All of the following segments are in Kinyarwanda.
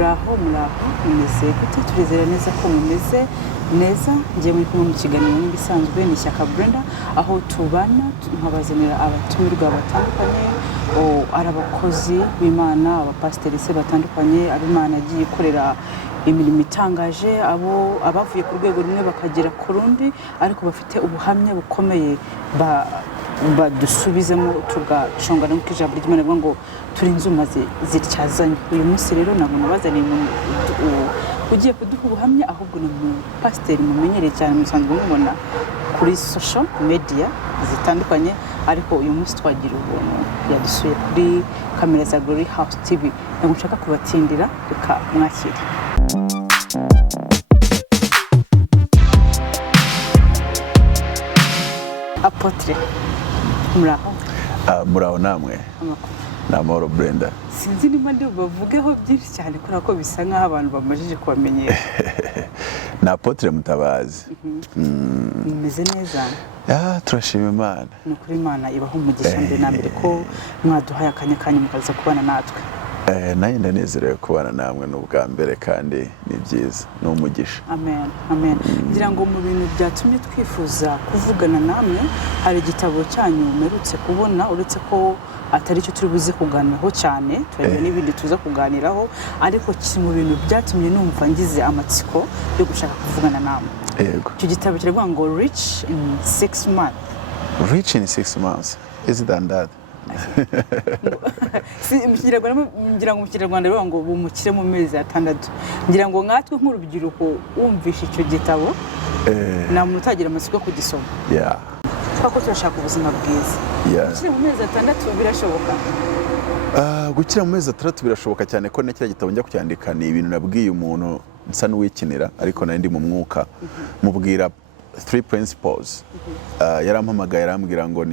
muraho mumeze gute turizera neza ko mumeze neza ngiye muri kumwe mu kiganiro n'ibisanzwe ni Shyaka Brenda aho tubana nkabazanira abatumirwa batandukanye ari abakozi b'Imana abapasiteri se batandukanye ab'Imana agiye ikorera imirimo itangaje abavuye ku rwego rumwe bakagera ku rundi ariko bafite ubuhamya bukomeye badusubizemo tugacongana mu ijambo ry'Imana ngo turi inzuma zityazanye uyu munsi rero ntabwo nabazaniye ugiye kuduha ubuhamya ahubwo ni pasiteri mumenyereye cyane musanzwe mubona kuri social media zitandukanye ariko uyu munsi twagira ubuntu yadusuye kuri kamera za Glory House TV ntabwo nshaka kubatindira reka mwakire Apotre muraho namwe namahoro Brenda sinzi nimba ndi bavugeho byinshi cyane kubera ko bisa nk'aho abantu bamajije kubamenyera na Apotre Mutabazi meze neza turashima Imana ni ukuri Imana ibaho umugisha mbere na mbere ko mwaduhaye akanya mukaza kubana natwe nayo ndanezerewe kubana namwe n'ubwa mbere kandi ni byiza ni umugisha amen ngira ngo mu bintu byatumye twifuza kuvugana namwe hari igitabo cyanyu merutse kubona uretse ko atari cyo turi buze kuganiraho cyane twebwe n'ibindi tuza kuganiraho ariko kiri mu bintu byatumye numva ngize amatsiko yo gushaka kuvugana namwe yego icyo gitabo kiravuga ngo Rich in 6 months Rich in 6 months is it that ngira ngo mu Kinyarwanda bivuga ngo bumukire mu mezi 6 ngira ngo nkatwe nk'urubyiruko wumvisha icyo gitabo na muntu utagira amatsiko yo kugisoma kuko turashaka ubuzima bwiza gukira mu mezi 6 birashoboka gukira mu mezi 6 birashoboka cyane ko na kiriya gitabo njya kucyandika ni ibintu nabwiye umuntu nsa n'uwikinira ariko nari ndi mu mwuka mubwira 3 principles yarampamagaye arambwira ngo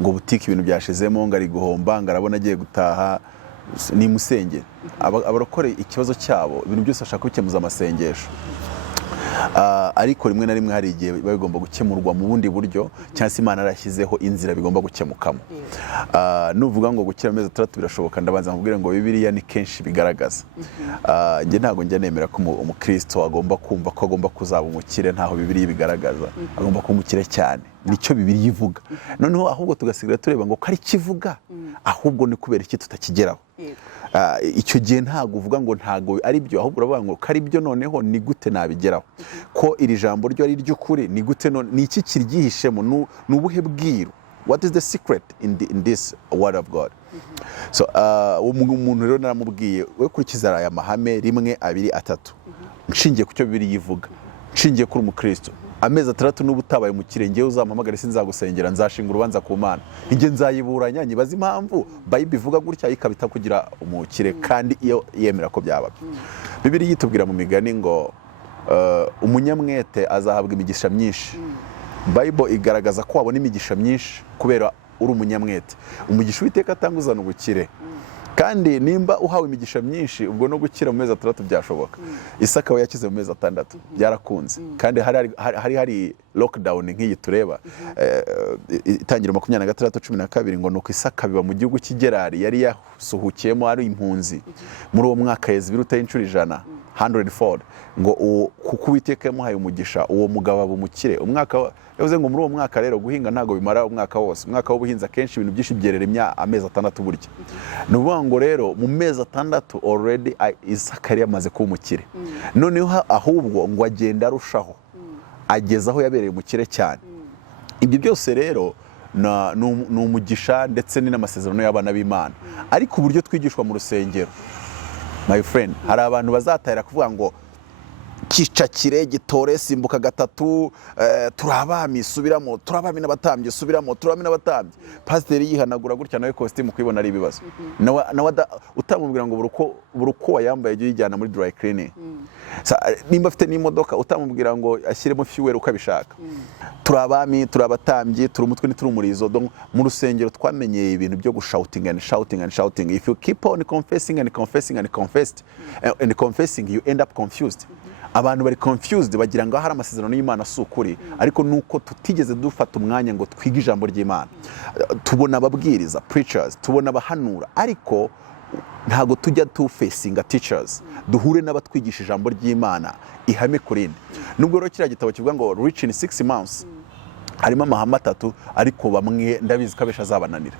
ngo butike ibintu byashizemo ngo ari guhomba ngo arabona agiye gutaha ni musenge abarokore ikibazo cyabo ibintu byose ashaka gukemuza amasengesho ariko rimwe na rimwe hari igihe bagomba gukemurwa mu bundi buryo cyangwa se Imana yarashyizeho inzira bigomba gukemukamo nuvuga ngo gukira amezi 3 birashoboka ndabanza nkubwire ngo Bibiliya ni kenshi bigaragaza nge ntago njya nemera ko umukristo agomba kumva ko agomba kuzaba umukire ntaho Bibiliya bigaragaza agomba kumukire cyane nicyo Bibiliya ivuga noneho ahubwo tugasigira tureba ngo kari kivuga ahubwo ni kubera iki tutakigeraho icyo gihe ntago uvuga ngo ntago ari byo ahubwo uravuga ngo kari byo noneho ni gute nabigeraho ko iri jambo ryo ari ry'ukuri ni gute none ni iki kiryihishemo nubuhe bwiru what is the secret in this word of God so umuntu rero naramubwiye we kurikiza aya mahame 1 2 3 nshingiye ku cyo Bibiliya ivuga nshingiye kuri umukristo amezi 3 n'ubutabaye mu kirenge uzampamagara sinzagusengera nzashinga urubanza ku Mana inge nzayiburanya nyibaza impamvu Bible ivuga gutya ikabita kugira umukire kandi iyo yemera ko byaba Bibiliya yitubwira mu migani ngo umunyamwete azahabwa imigisha myinshi Bible igaragaza ko wabona imigisha myinshi kubera uri umunyamwete umugisha Uwiteka atanguzana ubukire kandi nimba uhawe imigisha myinshi ubwo no gukira mu mezi 6 byashoboka Isaka we yakize mu mezi 6 byarakunze kandi hari lockdown nk'iyi tureba itangira 26-12 ngo nuko Isaka biba mu gihugu cy'Igerari yari yasuhukiyemo ari impunzi muri uwo mwaka yeze biruteye inshuro 100 ngo kuko Uwiteka yamuhaye umugisha uwo mugabo abumukire umwaka yavuze ngo muri uwo mwaka rero guhinga ntago bimara umwaka wose umwaka w'ubuhinzi akenshi ibintu byinshi byerera amezi 6 burya nuvuga ngo rero mu mezi 6 already Isaka yamaze kuba umukire noneho ahubwo ngo agenda arushaho ageza aho yabereye umukire cyane ibyo byose rero ni umugisha ndetse n'amasezerano y'abana b'Imana ariko uburyo twigishwa mu rusengero my friend hari abantu bazatahira kuvuga ngo gicakire gitore simbuka gatatu turabami subiramo turabami n'abatambyi subiramo turabami n'abatambyi pasiteri yihanagura gutya nawe costume kwibona ari ibibazo nawe utamubwira ngo buruko wayambaye igihe yijyana muri dry cleaning nimba afite n'imodoka utamubwira ngo ashyiremo fuel ukabishaka turabami turabatambyi turi umutwe ni turi umurizo mu rusengero twamenyeye ibintu byo gushouting and shouting if you keep on confessing and confessing you end up confused abantu bari confused bagira ngo hari amasezerano y'Imana sukuri ariko nuko tutigeze dufata umwanya ngo twige ijambo ry'Imana tubona ababwiriza preachers tubona abahanura ariko ntago tujya facinga teachers duhure n'abatwigisha ijambo ry'Imana ihame kurindi. Nubwo rero kiriya gitabo kivuga ngo reach in 6 months harimo amahame 3 ariko bamwe ndabizi kabesha azabananira,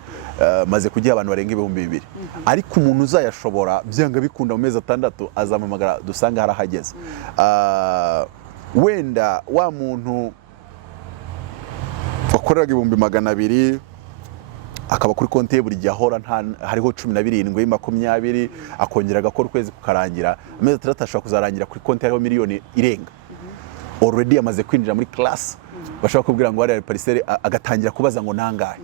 maze kugiha abantu barenga 2000, ariko umuntu uzayashobora byanga bikunda mu mezi 6 azamamagara dusanga harahageze. Wenda wa muntu wakoreraga 200,000 akaba kuri konti ye buri gihe ahora hariho 17 20 akongera agakora ukwezi kukarangira, amezi 3 ashobora kuzarangira kuri konti hariho miliyoni irenga. Already yamaze kwinjira muri class, bashaka kubwira ngo ari parcelle agatangira kubaza ngo nangahe,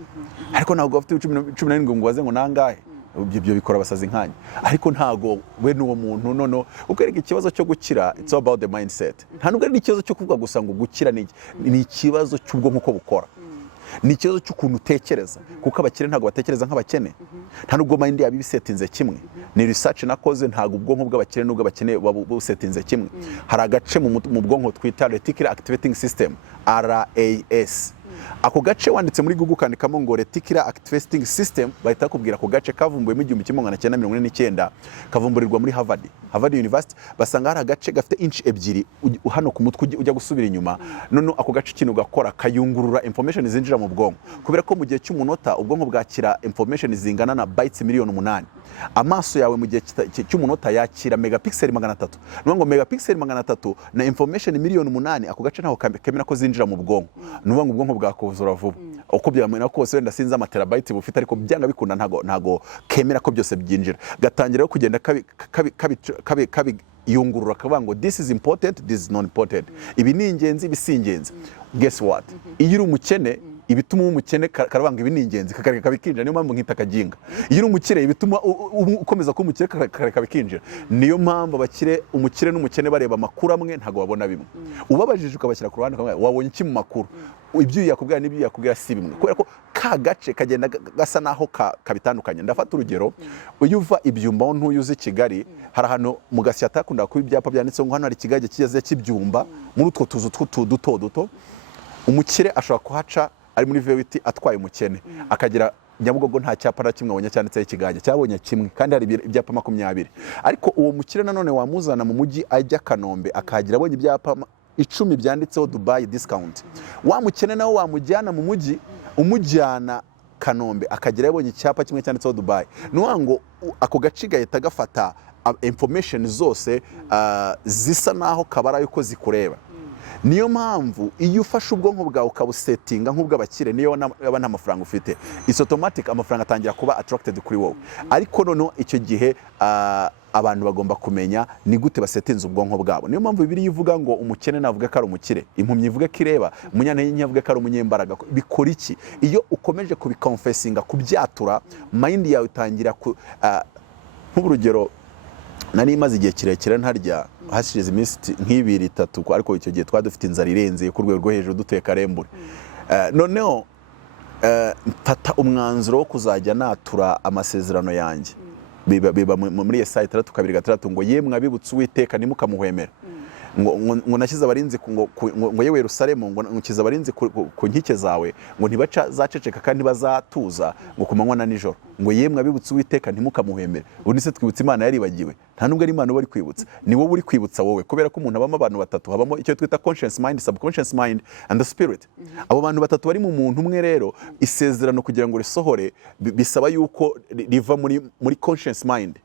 ariko ntabwo bafite 17 ngo baze ngo nangahe. Ibyo bikora abasazi nkanya, ariko ntago we n'uwo muntu nono ukereka ikibazo cyo gukira. It's all about the mindset. Nta nubwo ari ikibazo cyo kuvuga gusa ngo gukira ni ikibazo cy'ubwonko uko bukora, ni ikibazo cy'ukuntu utekereza, kuko abakire ntago batekereza nk'abakene, nta nubwo mind yabo ibisetinze kimwe. Ni research nakoze, ntago ubwonko bw'abakire n'ubwo abakene busetinze kimwe. Hari agace mu bwonko twita reticular activating system, RAS. Ako gace wanditse muri Google kandikamo ngo reticular activating system, bahita kubwira ako gace kavumbuwe mu 1949, kavumburirwa muri Harvard University. Basanga hari agace gafite inch ebyiri hano ku mutwe ujya gusubira inyuma, none ako gace kintu gakora kayungurura information zinjira mu bwonko, kubera ko mu gihe cy'umunota ubwonko bwakira information zingana na bytes miliyoni 8. Amaso yawe mu gihe cy'umunota yakira megapixel 300, ngo megapixel 300 na information miliyoni 8, ako gace ntaho kemera ko zinjira mu bwonko. Nuvuga ngo ubwonko bwakuzura vuba uko byamena kose, wenda sinza amaterabyte bufite, ariko byanga bikunda ntago kemera ko byose byinjira. Gatangira kugenda kabi yungurura akavuga ngo this is important, this is not important, ibi ni ingenzi, ibi si ingenzi. Guess what? Iyo uri umukene ibituma umukene karabanga ibi ni ingenzi kakareka bikinjira, niyo mpamvu nkita kaginga. Iyo uri umukire ibituma ukomeza ko umukire kakareka bikinjira, niyo mpamvu abakire umukire n'umukene bareba makuru amwe ntago babona bimwe. Ubabajije ukabashyira ku ruhande kamwe, wabonye iki mu makuru? Ibyo yakubwira n'ibyo yakubwira si bimwe, kubera ko ka gace kagenda gasa naho kabitandukanye. Ndafata urugero, iyo uva Ibyumba ntuyuze Kigali, hari hano mu Gasyata akunda kuba ibyapa byanditseho ngo hano hari Kigali kigeze cy'Ibyumba, muri utwo tuzu duto. Umukire ashobora kuhaca ari muri vewiti atwaye umukene, akagira Nyabugogo nta cyapa na kimwe abonye cyanditseho Ikigage, cyabonye kimwe kandi hari ibyapa 20. Ariko uwo mukire nanone wamuzana mu mujyi ajya Kanombe, akagira abonye ibyapa 10 byanditseho Dubai discount. Wa mukene nawe wamujyana mu mujyi, umujyana Kanombe, akagira yabonye icyapa kimwe cyanditseho Dubai. Nuwa ngo ako gace gahita gafata information zose zisa naho kabara yuko zikureba. Niyo mpamvu iyo ufashe ubwonko bwawe ukabusetinga nk'ubw'abakire, niyo yaba nta mafaranga ufite, it's automatic amafaranga atangira kuba attracted kuri wowe. Ariko noneho icyo gihe abantu bagomba kumenya ni gute basetinze ubwonko bwabo. Niyo mpamvu Bibiliya ivuga ngo umukene navuga ko ari umukire, impumyi ivuga ko ireba, umunyantege avuga ko ari umunyembaraga. Bikora iki? Iyo ukomeje kubiconfessinga, kubyatura, mind yawe itangira nk'urugero, nari maze igihe kirekire ntarya, hashize iminsi nk'ibiri 3, ariko icyo gihe twadufite inzara irenze ku rwego rwo hejuru dutuye Karembure. Noneho mfata umwanzuro wo kuzajya natura amasezerano yanjye, biba muri Yesaya 3:2 ngo yemwe abibutse Uwiteka ntimukamuhwemera, ngo nashyize abarinzi ngo yewe Yerusalemu, ngo nkiza abarinzi ku nkike zawe, ngo ntibaca zaceceka kandi bazatuza ngo ku manywa na nijoro, ngo yemwe abibutse Uwiteka ntimukamuhemere. Ubundi se twibutsa Imana yaribagiwe? Nta nubwo ari Imana bari kwibutsa, ni wowe uri kwibutsa wowe, kubera ko umuntu abamo abantu batatu, habamo icyo twita conscious mind, subconscious mind and the spirit. Abo bantu batatu bari mu muntu umwe. Rero isezerano kugira ngo risohore bisaba yuko riva muri conscious mind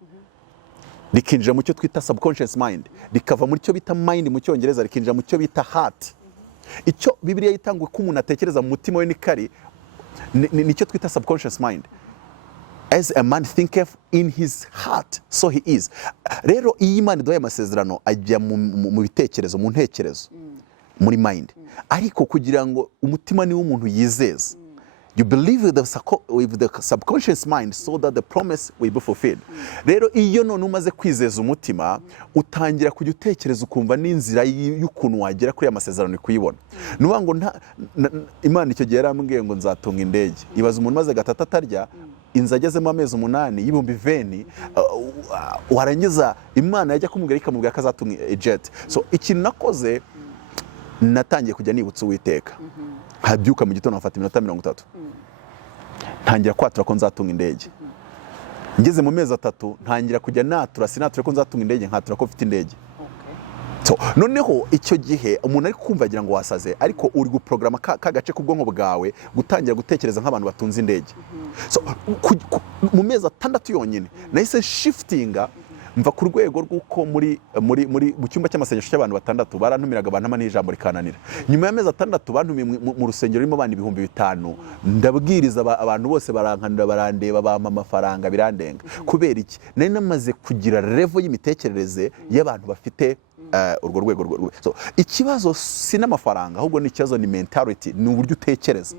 rikinjira mu cyo twita subconscious mind, rikava muri cyo bita mind mu cyongereza, rikinjira mu cyo bita heart. Icyo Bibiliya yitangwe ko umuntu atekereza mu mutima we nikari, nicyo twita subconscious mind. As a man thinketh in his heart, so he is. Rero iyi Imana iduhaye amasezerano ajya mu bitekerezo, mu ntekerezo, muri mind. Ariko kugira ngo umutima ni w'umuntu yizeza, you believe with the subconscious mind so that the promise will be fulfilled. Rero iyo none umaze kwizeza umutima, utangira kujya utekereza ukumva n'inzira y'ukuntu wagera kuri amasezerano kuyibona. Nuvuga ngo Imana icyo gihe yarambwiye ngo nzatunga indege. Ibaza umuntu maze gatatu atarya, inzu agezemo amezi 8 y'ibihumbi 20, warangiza Imana yajya kumubwira ikamubwira ko azatunga jet. So ikintu nakoze, natangiye kujya nibutsa Uwiteka. Habyuka mu gitondo afata iminota 30, ntangira kwatura ko nzatunga indege. ngeze mu mezi 3 ntangira kujya natura sinatura ko nzatunga indege nkatura ko mfite indege. So, noneho icyo gihe umuntu ari kumva agira ngo wasaze ariko uri guprograma ka gace k'ubwonko bwawe gutangira gutekereza nk'abantu batunze indege. So mu mezi 6 yonyine nahise shiftinga mva ku rwego rw'uko mu cyumba cy'amasengesho cy'abantu 6 barantumiraga bantama n'ijambo rikananira. Nyuma y'amezi 6 bantumiye mu rusengero rurimo abantu 5,000 ndabwiriza abantu bose barankanira barandeba bampa amafaranga birandenga. Kubera iki? Nari namaze kugira level y'imitekerereze y'abantu bafite urwo rwego. So ikibazo si n'amafaranga ahubwo ni ikibazo ni mentality, ni uburyo utekereza.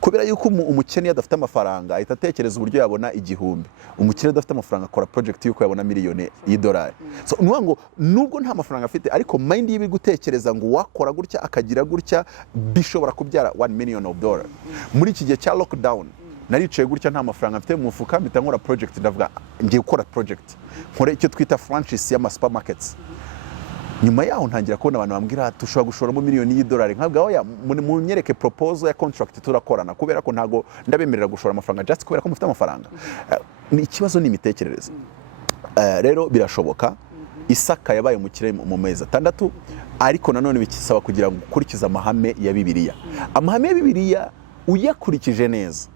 Kubera yuko umukene adafite amafaranga ahita atekereza uburyo yabona 1,000. Umukene adafite amafaranga akora project yuko yabona miliyoni y'idolari. So nuwango nubwo nta mafaranga afite ariko mind yibi gutekereza ngo wakora gutya akagira gutya bishobora kubyara $1 million. Muri iki gihe cya lockdown naricaye gutya nta mafaranga mfite mu mufuka mpita nkora project, ndavuga ngiye gukora project nkore icyo twita franchise y'ama supermarkets. Nyuma yaho ntangira kubona abantu bambwira tushobora gushoramo miliyoni y'idolari, nkabwa oya munyereke proposal ya contract turakorana, kubera ko ntago ndabemerera gushora amafaranga just kubera ko mufite amafaranga. Ni ikibazo ni imitekerereze. Rero birashoboka. Isaka yabaye umukire mu mezi 6 ariko nanone bikisaba kugira ngo ukurikiza amahame ya Bibiliya. Amahame ya Bibiliya uyakurikije neza,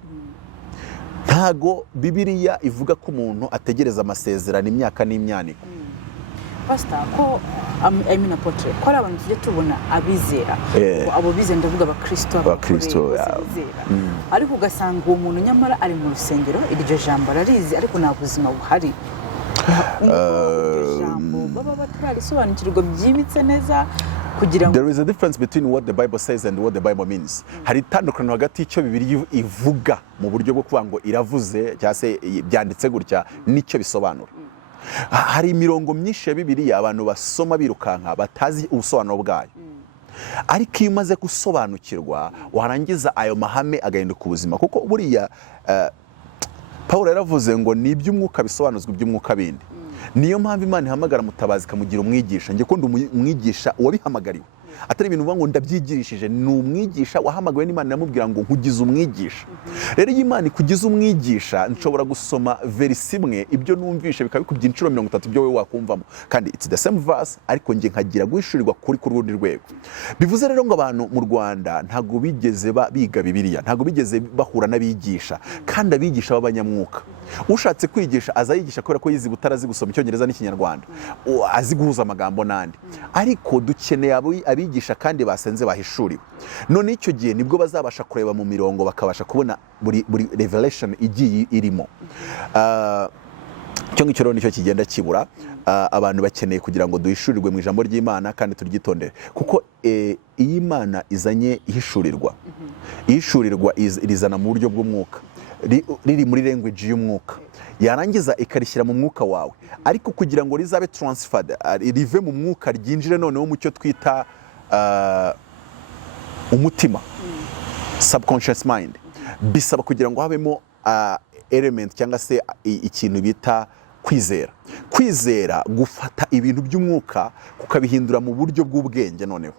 ntago Bibiliya ivuga ko umuntu ategereza amasezerano imyaka n'imyaniko. Pastor, ko apotre ko abantu tujye tubona abizera, abo bizera ndavuga abakristo ariko ugasanga uwo muntu nyamara ari mu rusengero iryo jambo ararizi ariko nta buzima buhari. Baba batarisobanukirwa byibitse neza kugira ngo there is a difference between what the Bible says and what the Bible means. Hari itandukano hagati y'icyo Bibiliya ivuga mu buryo bwo kuvuga ngo iravuze cyangwa se byanditse gutya n'icyo bisobanura. Hari imirongo myinshi ya Bibiliya abantu basoma birukanka batazi ubusobanuro bwayo, ariko iyo umaze gusobanukirwa warangiza ayo mahame agahinduka ubuzima. Kuko buriya Paul yaravuze ngo ni iby'umwuka bisobanuzwa iby'umwuka bindi. Niyo mpamvu Imana ihamagara Mutabazi ikamugira umwigisha. Ngiye ko ndi umwigisha wabihamagariwe, atari ibintu uvuga ngo ndabyigirishije. Ni umwigisha wahamagawe n'Imana yamubwira ngo nkugize umwigisha. Rero iyo Imana ikugize umwigisha nshobora gusoma verse imwe ibyo numvishe bikabikubye inshuro 30 ibyo wowe wakumvamo, kandi it's the same verse ariko ngiye nkagira guhishurirwa kuri rundi rwego. Bivuze rero ngo abantu mu Rwanda ntago bigeze biga Bibiliya, ntago bigeze bahura n'abigisha, kandi abigisha b'abanyamwuka. Ushatse kwigisha azayigisha kubera ko yizi butarazi gusoma Icyongereza n'Ikinyarwanda, azi guhuza amagambo nandi. Ariko dukeneye abigisha kandi basenze bahishuriwe. None icyo gihe nibwo bazabasha kureba mu mirongo bakabasha kubona buri revelation igiye irimo. Cyo ngicyo rero nicyo kigenda kibura. Abantu bakeneye kugira ngo duhishurirwe mu ijambo ry'Imana kandi turyitondere, kuko iyi Imana izanye ihishurirwa. Ihishurirwa rizana mu buryo bw'umwuka, riri muri language y'umwuka, yarangiza ikarishyira mu mwuka wawe, ariko kugira ngo rizabe transferred rive mu mwuka ryinjire noneho mu cyo twita umutima, subconscious mind, bisaba kugira ngo habemo element cyangwa se ikintu bita kwizera. Kwizera gufata ibintu by'umwuka kukabihindura mu buryo bw'ubwenge. Noneho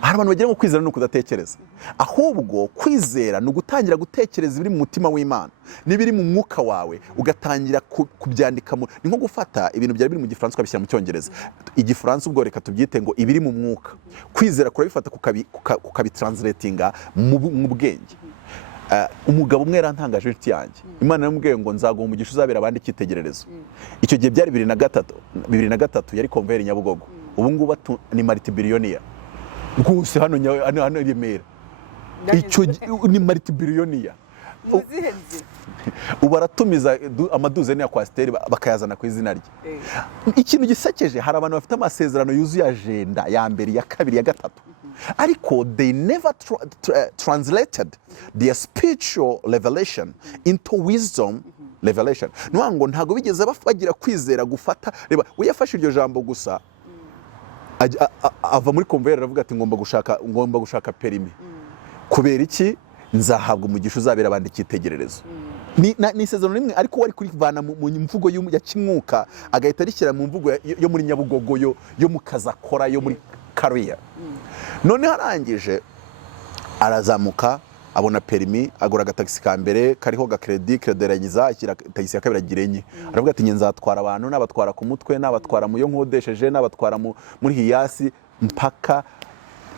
hari abantu bagira ngo kwizera ni ukudatekereza, ahubwo kwizera ni ugutangira gutekereza ibiri mu mutima w'Imana n'ibiri mu mwuka wawe, ugatangira kubyandika. Ni nko gufata ibintu byari biri mu Gifaransa ukabishyira mu Cyongereza. Igifaransa ubwo reka tubyite ngo ibiri mu mwuka. Kwizera kurabifata kukabitranslatinga mu bwenge. Umugabo umwe yarantangaje inshuti yanjye, Imana yamubwiye ngo nzaguha umugisha uzabera abandi icyitegererezo. Icyo gihe byari 2003 yari konveri Nyabugogo. Ubu ngubu ni multi-billionaire rwose hano i Remera. Icyo ni multi-billionaire. Ubu aratumiza amaduzeni ya kwasiteri bakayazana ku izina rye. Ikintu gisekeje, hari abantu bafite amasezerano yuzuye agenda ya mbere, ya kabiri, ya gatatu, ariko they never translated their spiritual revelation into wisdom revelation. Nwango ntago bigeze bagira kwizera gufata. Reba uyafashe iryo jambo gusa ava muri konveri aravuga ati ngomba gushaka perimi. Kubera iki? Nzahabwa umugisha uzabera abandi icyitegererezo. Ni isezerano rimwe, ariko wari kurivana mu mvugo ya kimwuka agahita rishyira mu mvugo yo muri Nyabugogo yo mu kazi akora, yo muri career. None harangije arazamuka abona perimi agura agatagisi ka mbere kariho gakredi yarangiza ashyira tagisi ya kabiri agira enye aravuga ati nzatwara abantu nabatwara ku mutwe nabatwara mu yo nkodesheje nabatwara muri hiyasi mpaka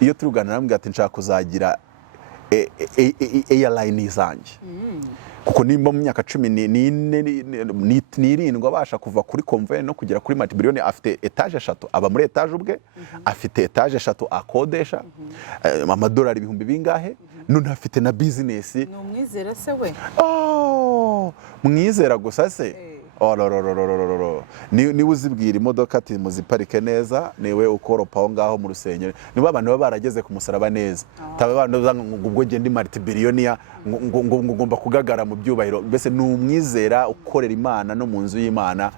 iyo turi kuganira arambwira ati nshaka kuzagira airline zanjye kuko nimba mu myaka 17 abasha kuva kuri convoy no kugera kuri multibillion afite etage 3 aba muri etage ubwe afite etage 3 akodesha amadolari ibihumbi bingahe none afite na business ni umwizera se we mwizera gusa se niwe uzibwira imodoka ati muziparike neza niwe ukoropa aho ngaho mu rusengero niba abantu baba barageze ku musaraba neza tabe abantu ubwo ngende multibillionaire ngo ngomba kugagara mu byubahiro mbese ni umwizera ukorera Imana no mu nzu y'Imana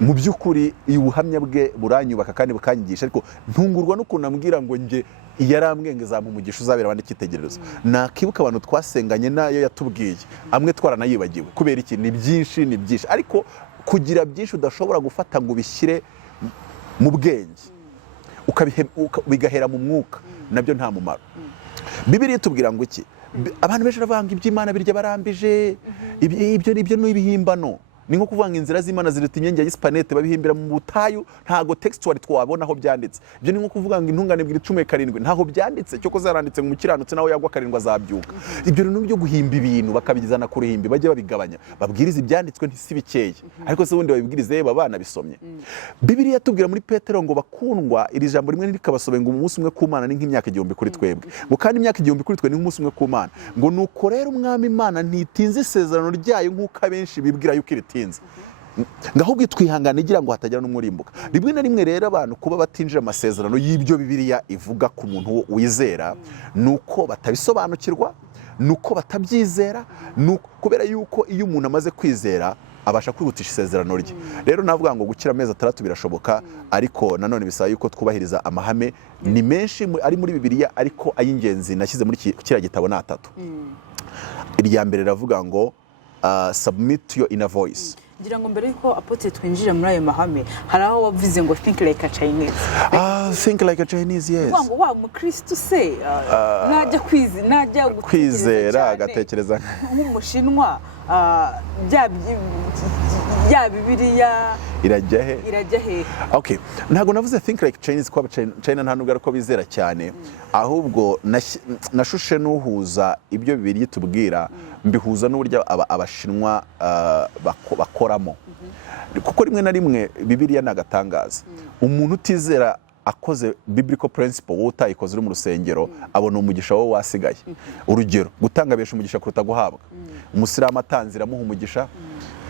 mu by'ukuri ubuhamya bwe buranyubaka kandi bukanyigisha ariko ntungurwa n'ukuntu ambwira ngo nge yarambwenge zamumugisha uzabera abandi cyitegererezo nakibuka abantu twasenganye nayo yatubwiye amwe twaranayibagiwe kubera iki ni byinshi ariko kugira byinshi udashobora gufata ngo bishyire mu bwenge bigahera mu mwuka nabyo nta mumaro. Bibiliya itubwira ngo iki abantu benshi bavanga iby'Imana birya barambije ibyo n'ibihimbano ni nko kuvanga inzira z'Imana ziruta inyengi ya Hispanete babihimbira mu butayu ntago textual twabona aho byanditse ibyo ni nko kuvuga ngo intungane bwira 17 ntaho byanditse cyo ko zaranditse mu kiranutse naho yagwa karindwa zabyuka ibyo ni byo guhimba ibintu bakabigizana ku ruhimbi bajye babigabanya babwiriza ibyanditswe ntisibikeye ariko se wundi babibwirize babana bisomye. Bibiliya yatubwira muri Petero ngo bakundwa iri jambo rimwe rikabasobe ngo umunsi umwe ku Mana ni nk'imyaka 1000 kuri twebwe ngo kandi imyaka 1000 kuri twe ni nk'umunsi umwe ku Mana ngo nuko rero umwami Imana ntitinze isezerano ryayo nk'uko abenshi bibwira yuko iritinze ngahubwo twihangana igira ngo hatagira n'umurimbuka. Rimwe na rimwe rero abantu kuba batinjira amasezerano y'ibyo Bibiliya ivuga ku muntu wizera nuko batabisobanukirwa nuko batabyizera kubera yuko iyo umuntu amaze kwizera abasha kwihutisha isezerano rye. Rero navuga ngo gukira amezi 3 birashoboka ariko nanone bisaba yuko twubahiriza amahame ni menshi ari muri Bibiliya ariko ay'ingenzi nashyize muri kiriya gitabo ni 3. Irya mbere ravuga ngo submit to your inner voice. Ngira ngo mbere yuko apote twinjira muri ayo mahame hari aho wavuze ngo think like a Chinese. Think like a Chinese, yes. Wa mu Kristo se najya kwizera agatekereza nk'umushinwa ya Bibiliya irajya he. Okay, ntago navuze think like Chinese kwa China nta nubwo ariko bizera cyane ahubwo nashushe nuhuza ibyo Bibiliya tubwira mbihuza n'uburyo abashinwa bakoramo kuko rimwe na rimwe Bibiliya nagatangaza umuntu utizera akoze biblical principle utayikoze uri mu rusengero abona umugisha wowe wasigaye. Urugero gutanga besha umugisha kuruta guhabwa. Umusiramu atanzira muha umugisha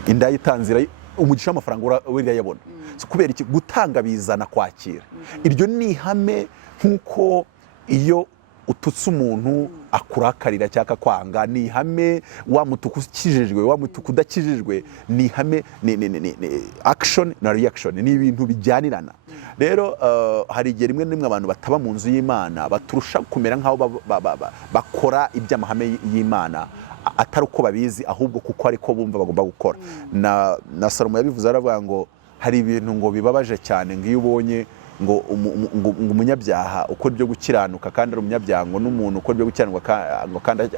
indayi itanzira umugisha w'amafaranga wiriya yabona. Kubera iki gutanga bizana kwakira. Iryo ni ihame nkuko iyo ututse umuntu akurakarira cyaka kwanga ni ihame wa mutuku ukijijwe wa mutuku udakijijwe ni ihame ni action na reaction ni ibintu bijyanirana. Rero hari igihe rimwe nimwe abantu bataba mu nzu y'Imana baturusha kumera nkaho bakora iby'amahame y'Imana atari uko babizi ahubwo kuko ariko bumva bagomba gukora. Na Salomo yabivuze aravuga ngo hari ibintu ngo bibabaje cyane ngiyo ubonye ngo umunyabyaha ukora ibyo gukiranuka kandi ari umunyabyaha ngo n'umuntu ukora ibyo gukiranuka kandi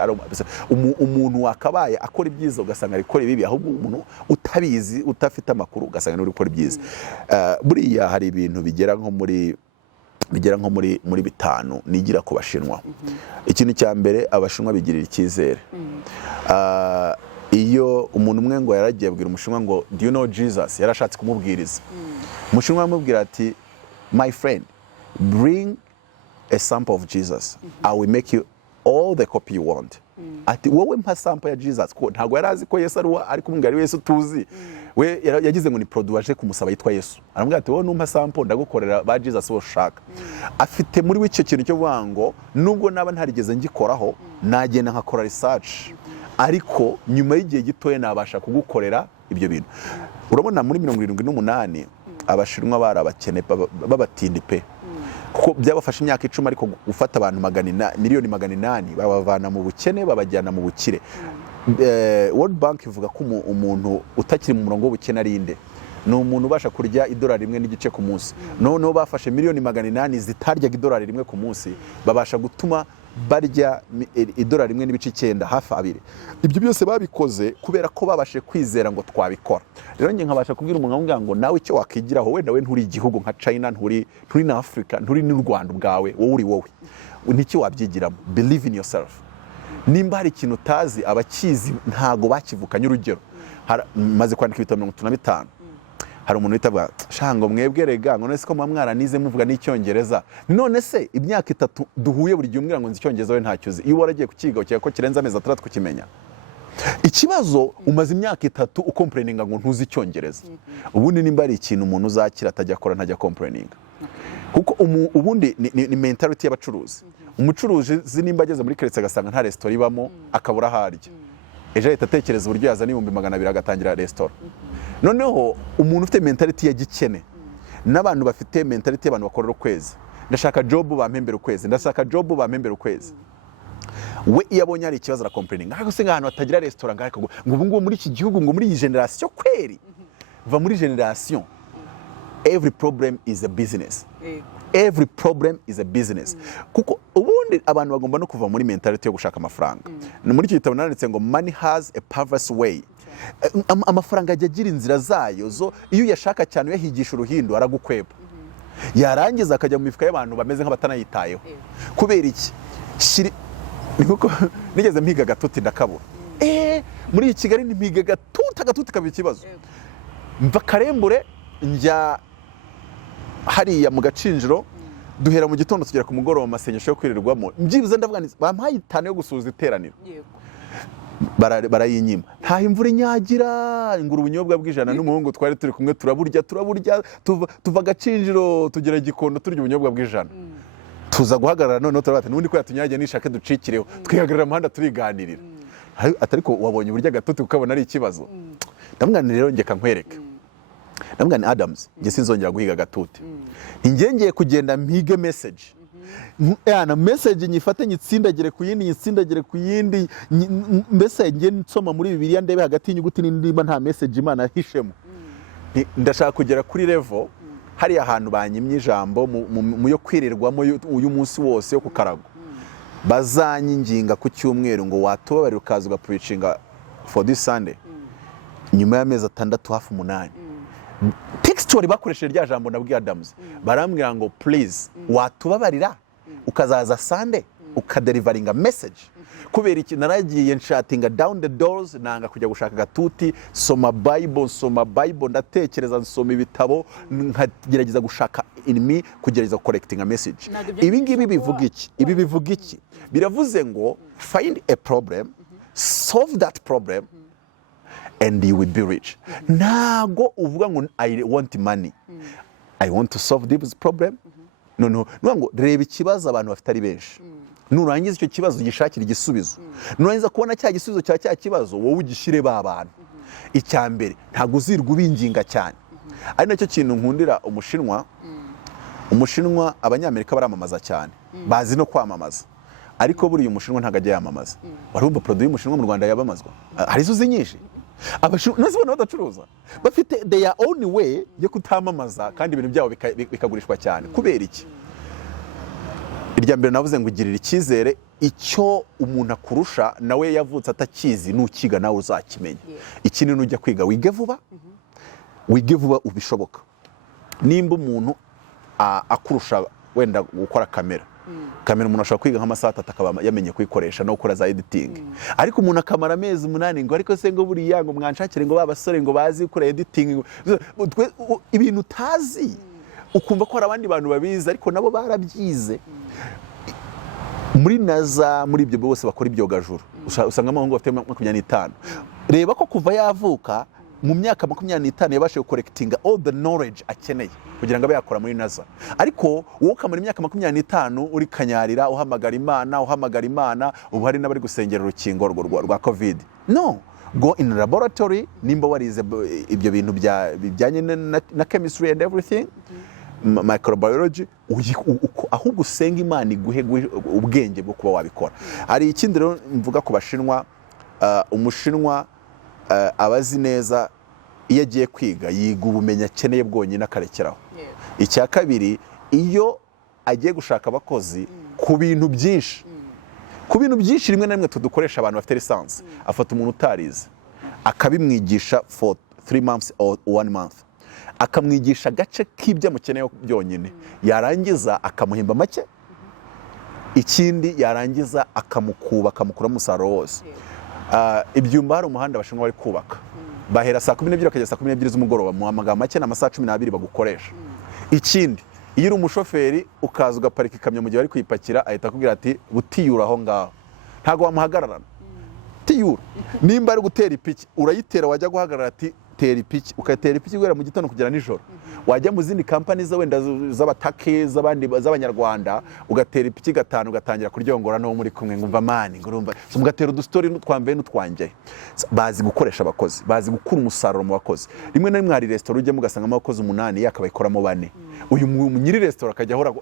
umuntu wakabaye akora ibyiza ugasanga ari gukora ibibi ahubwo umuntu utabizi utafite amakuru ugasanga ari gukora ibyiza. Buriya hari ibintu bigera nko muri 5 nigira ku bashinwa. Ikintu cya mbere abashinwa bigirira icyizere. Iyo umuntu umwe ngo yaragiye abwira umushinwa ngo do you know Jesus yarashatse kumubwiriza umushinwa amubwira ati my friend, bring a sample of Jesus. I will make you all the copy you want. Ati wowe mpa sample ya Jesus ko ntago yarazi ko Yesu ari kumubwira ari Yesu tuzi. We yagize ngo ni produit waje kumusaba yitwa Yesu. Aramubwira ati wowe numpa sample ndagukorera ba Jesus wo shaka. Afite muri wicyo kintu cyo vango nubwo naba ntarigeze ngikoraho nagenda nkakora research. Ariko nyuma y'igihe gitoye nabasha kugukorera ibyo bintu. Urabona muri 78 abashinwa barabakene babatindi pe kuko byabafashe imyaka 10 ariko gufata abantu miliyoni 800 babavana mu bukene babajyana mu bukire. World Bank ivuga ko umuntu utakiri mu murongo w'ubukene ari inde ni umuntu ubasha kurya $1.5 ku munsi. Noneho bafashe miliyoni 800 zitaryaga $1 ku munsi babasha gutuma barya idolari rimwe n'ibice 9 hafi 2. Ibyo byose babikoze kubera ko babashe kwizera ngo twabikora. Rero nge nkabasha kubwira umuntu ngo nawe icyo wakigiraho wenda we nturi igihugu nka China, nturi na Africa, nturi n'u Rwanda ubwawe, wowe uri wowe. Niki wabyigiramo? Believe in yourself. Nimba hari ikintu utazi abakizi ntago bakivukanye. Urugero maze kwandika ibitabo 35. Hari umuntu witavuga shango mwebwe rega ngo none se ko mwaranize muvuga n'icyongereza, none se imyaka 3 duhuye buri gihe umbwira ngo nzi icyongereza we ntacyozi, iyo waragiye kukiga ukeka ko kirenza amezi 3 kukimenya. Ikibazo umaze imyaka 3 ukomplaininga ngo ntuzi icyongereza. Ubundi nimba ari ikintu umuntu uzakira atajya akora ntajya complaininga. Kuko ubundi ni mentality y'abacuruzi. Umucuruzi nimba ageze muri keretse agasanga nta restaurant ibamo akabura harya, ejo ahita atekereza uburyo yazana 200,000 agatangira restaurant. Noneho umuntu ufite mentality ya gikene n'abantu bafite mentality y'abantu bakorera ukwezi, ndashaka job bampembera ukwezi, ndashaka job bampembera ukwezi, we iyo abonye hari ikibazo arakomplaininga. Ariko se nk'ahantu hatagira restaurant ngo ubu ngubu muri iki gihugu ngo muri iyi generation kweri va muri generation. Every problem is a business. Every problem is a business. Kuko ubundi abantu bagomba no kuva muri mentality yo gushaka amafaranga. Muri iki gitabo nanditse ngo money has a perverse way. Amafaranga ajya agira inzira zayo zo iyo yashaka cyane uyahigisha uruhindo aragukweba. Yarangiza akajya mu mifuka y'abantu bameze nk'abatanayitayeho. Kubera iki? Nikuko nigeze mpiga gatatu ndakabura. Muri iki Kigali ntimpiga gatatu kabiri ikibazo. Mva Karembure njya hariya mu Gacinjiro, duhera mu gitondo tugera ku mugoroba amasengesho yo kwirirwamo. Mbyibuze ndavuga nti bampaye 5 yo gusuza iteraniro. Barayinyima. Nta imvura inyagira, ingura ubunyobwa bw'ijana n'umuhungu twari turi kumwe turaburya tuva Gacinjiro tugera Gikondo turya ubunyobwa bw'ijana. Tuza guhagarara none turabata nundi ko yatunyagiye nishake ducikireho twihagarara amahanda turiganirira. Atariko wabonye uburyo gatatu ukabona ari ikibazo. Ndamwana rero ngeka nkwereke. Ndamwana Adams nge sinzongera guhiga gatute. Ingengeye kugenda mpige message. Na message nyifate nyitsindagire ku yindi mbese nge nsoma muri Bibiliya ndebe hagati y'inyuguti n'indimba nta message Imana hishemo. Ndashaka kugera kuri level hari ahantu banyimye ijambo mu yo kwirirwamo uyu munsi wose yo kukarago. Bazanyinginga ku cyumweru ngo watubabarira ukaza preachinga for this Sunday. Nyuma y'amezi 6 hafi 8. Textually bakoresheje rya jambo nabwiye Adams. Barambwira ngo please watubabarira ukazaza Sunday ukadeliveringa message. Kubera iki naragiye nshatinga down the doors nanga kujya gushaka gatuti, soma Bible ndatekereza nsoma ibitabo nkagerageza gushaka inmi kugerageza correcting a message. Ibi ngibi bivuga iki? Biravuze ngo find a problem, solve that problem and you will be rich. Nago uvuga ngo I want money, I want to solve this problem. No ngo reba ikibazo abantu bafite ari benshi. Nurangiza icyo kibazo gishakira igisubizo. Nurangiza kubona cya gisubizo cya kibazo wowe ugishire ba bantu. Icyambere ntago uzirwa ubinginga cyane. Ari nacyo kintu nkundira Umushinwa Abanyamerika baramamaza cyane. Bazi no kwamamaza. Ariko buri umushinwa ntago ajya yamamaza. Warumva produit y'umushinwa mu Rwanda yabamazwa. Hari zo zinyinshi. Nazibona badacuruza. Bafite their own way yo kutamamaza kandi ibintu byabo bikagurishwa cyane. Kubera iki? Irya mbere navuze ngo ugirira icyizere icyo umuntu akurusha nawe yavutse atakizi nukiga nawe uzakimenya. Ikindi nujya kwiga wige vuba ubishoboka. Nimba umuntu akurusha wenda gukora kamera umuntu ashobora kwiga nk'amasaha 3 akaba yamenye kuyikoresha no gukora za editing. Ariko umuntu akamara amezi 8 ngo ariko se ngo buriya ngo mwanshakire ngo babasore ngo bazi gukora editing, ibintu utazi ukumva ko hari abandi bantu babizi ariko nabo barabyize. Muri naza muri ibyo bose bakora ibyogajuru usanga amahungu bafite 25. Reba ko kuva yavuka mu myaka 25 yabashije correcting all the knowledge akeneye kugira ngo abe yakora muri naza. Ariko wowe ukamara imyaka 25 uri kanyarira uhamagara Imana ubu hari n'abari gusengera urukingo rwa COVID. No, go in laboratory nimba warize ibyo bintu bijyanye na chemistry and everything, microbiology, aho gusenga Imana iguhe ubwenge bwo kuba wabikora. Hari ikindi rero mvuga ku Bashinwa, Umushinwa abazi neza iyo agiye kwiga yiga ubumenyi akeneye bwonyine akarekeraho. Icya kabiri iyo agiye gushaka abakozi ku bintu byinshi ku bintu byinshi rimwe na rimwe tudukoresha abantu bafite lisansi. Afata umuntu utarize akabimwigisha for 3 months or 1 month, akamwigisha agace k'ibyo amukeneyeho byonyine, yarangiza akamuhemba make, ikindi yarangiza akamukura umusaruro wose. Ibyumba hari umuhanda Abashinwa bari kubaka, bahera saa 12 bakageza saa 12 z'umugoroba, mu amagambo make n'amasaha 12 bagukoresha. Ikindi iyo uri umushoferi ukaza ugaparika ikamyo mu gihe bari kuyipakira, ahita akubwira ati butiyura aho ngaho, ntago wamuhagararana, tiyura. Nimba ari gutera ipiki urayitera, wajya guhagarara ati tera ipiki, ukatera ipiki guhera mu gitondo kugera nijoro. Wajya mu zindi kampani za wenda z'abatake z'abanyarwanda, ugatera ipiki gatanu, ugatangira kuryongora no muri kumwe, ngumva mani ngurumva, mugatera udustori n'utwambaye n'utwanjye. Bazi gukoresha abakozi, bazi gukura umusaruro mu bakozi. Rimwe na rimwe hari restaurant ujye mugasanga abakozi 8 yakabayikoramo 4. Uyu nyiri restaurant akajya ahora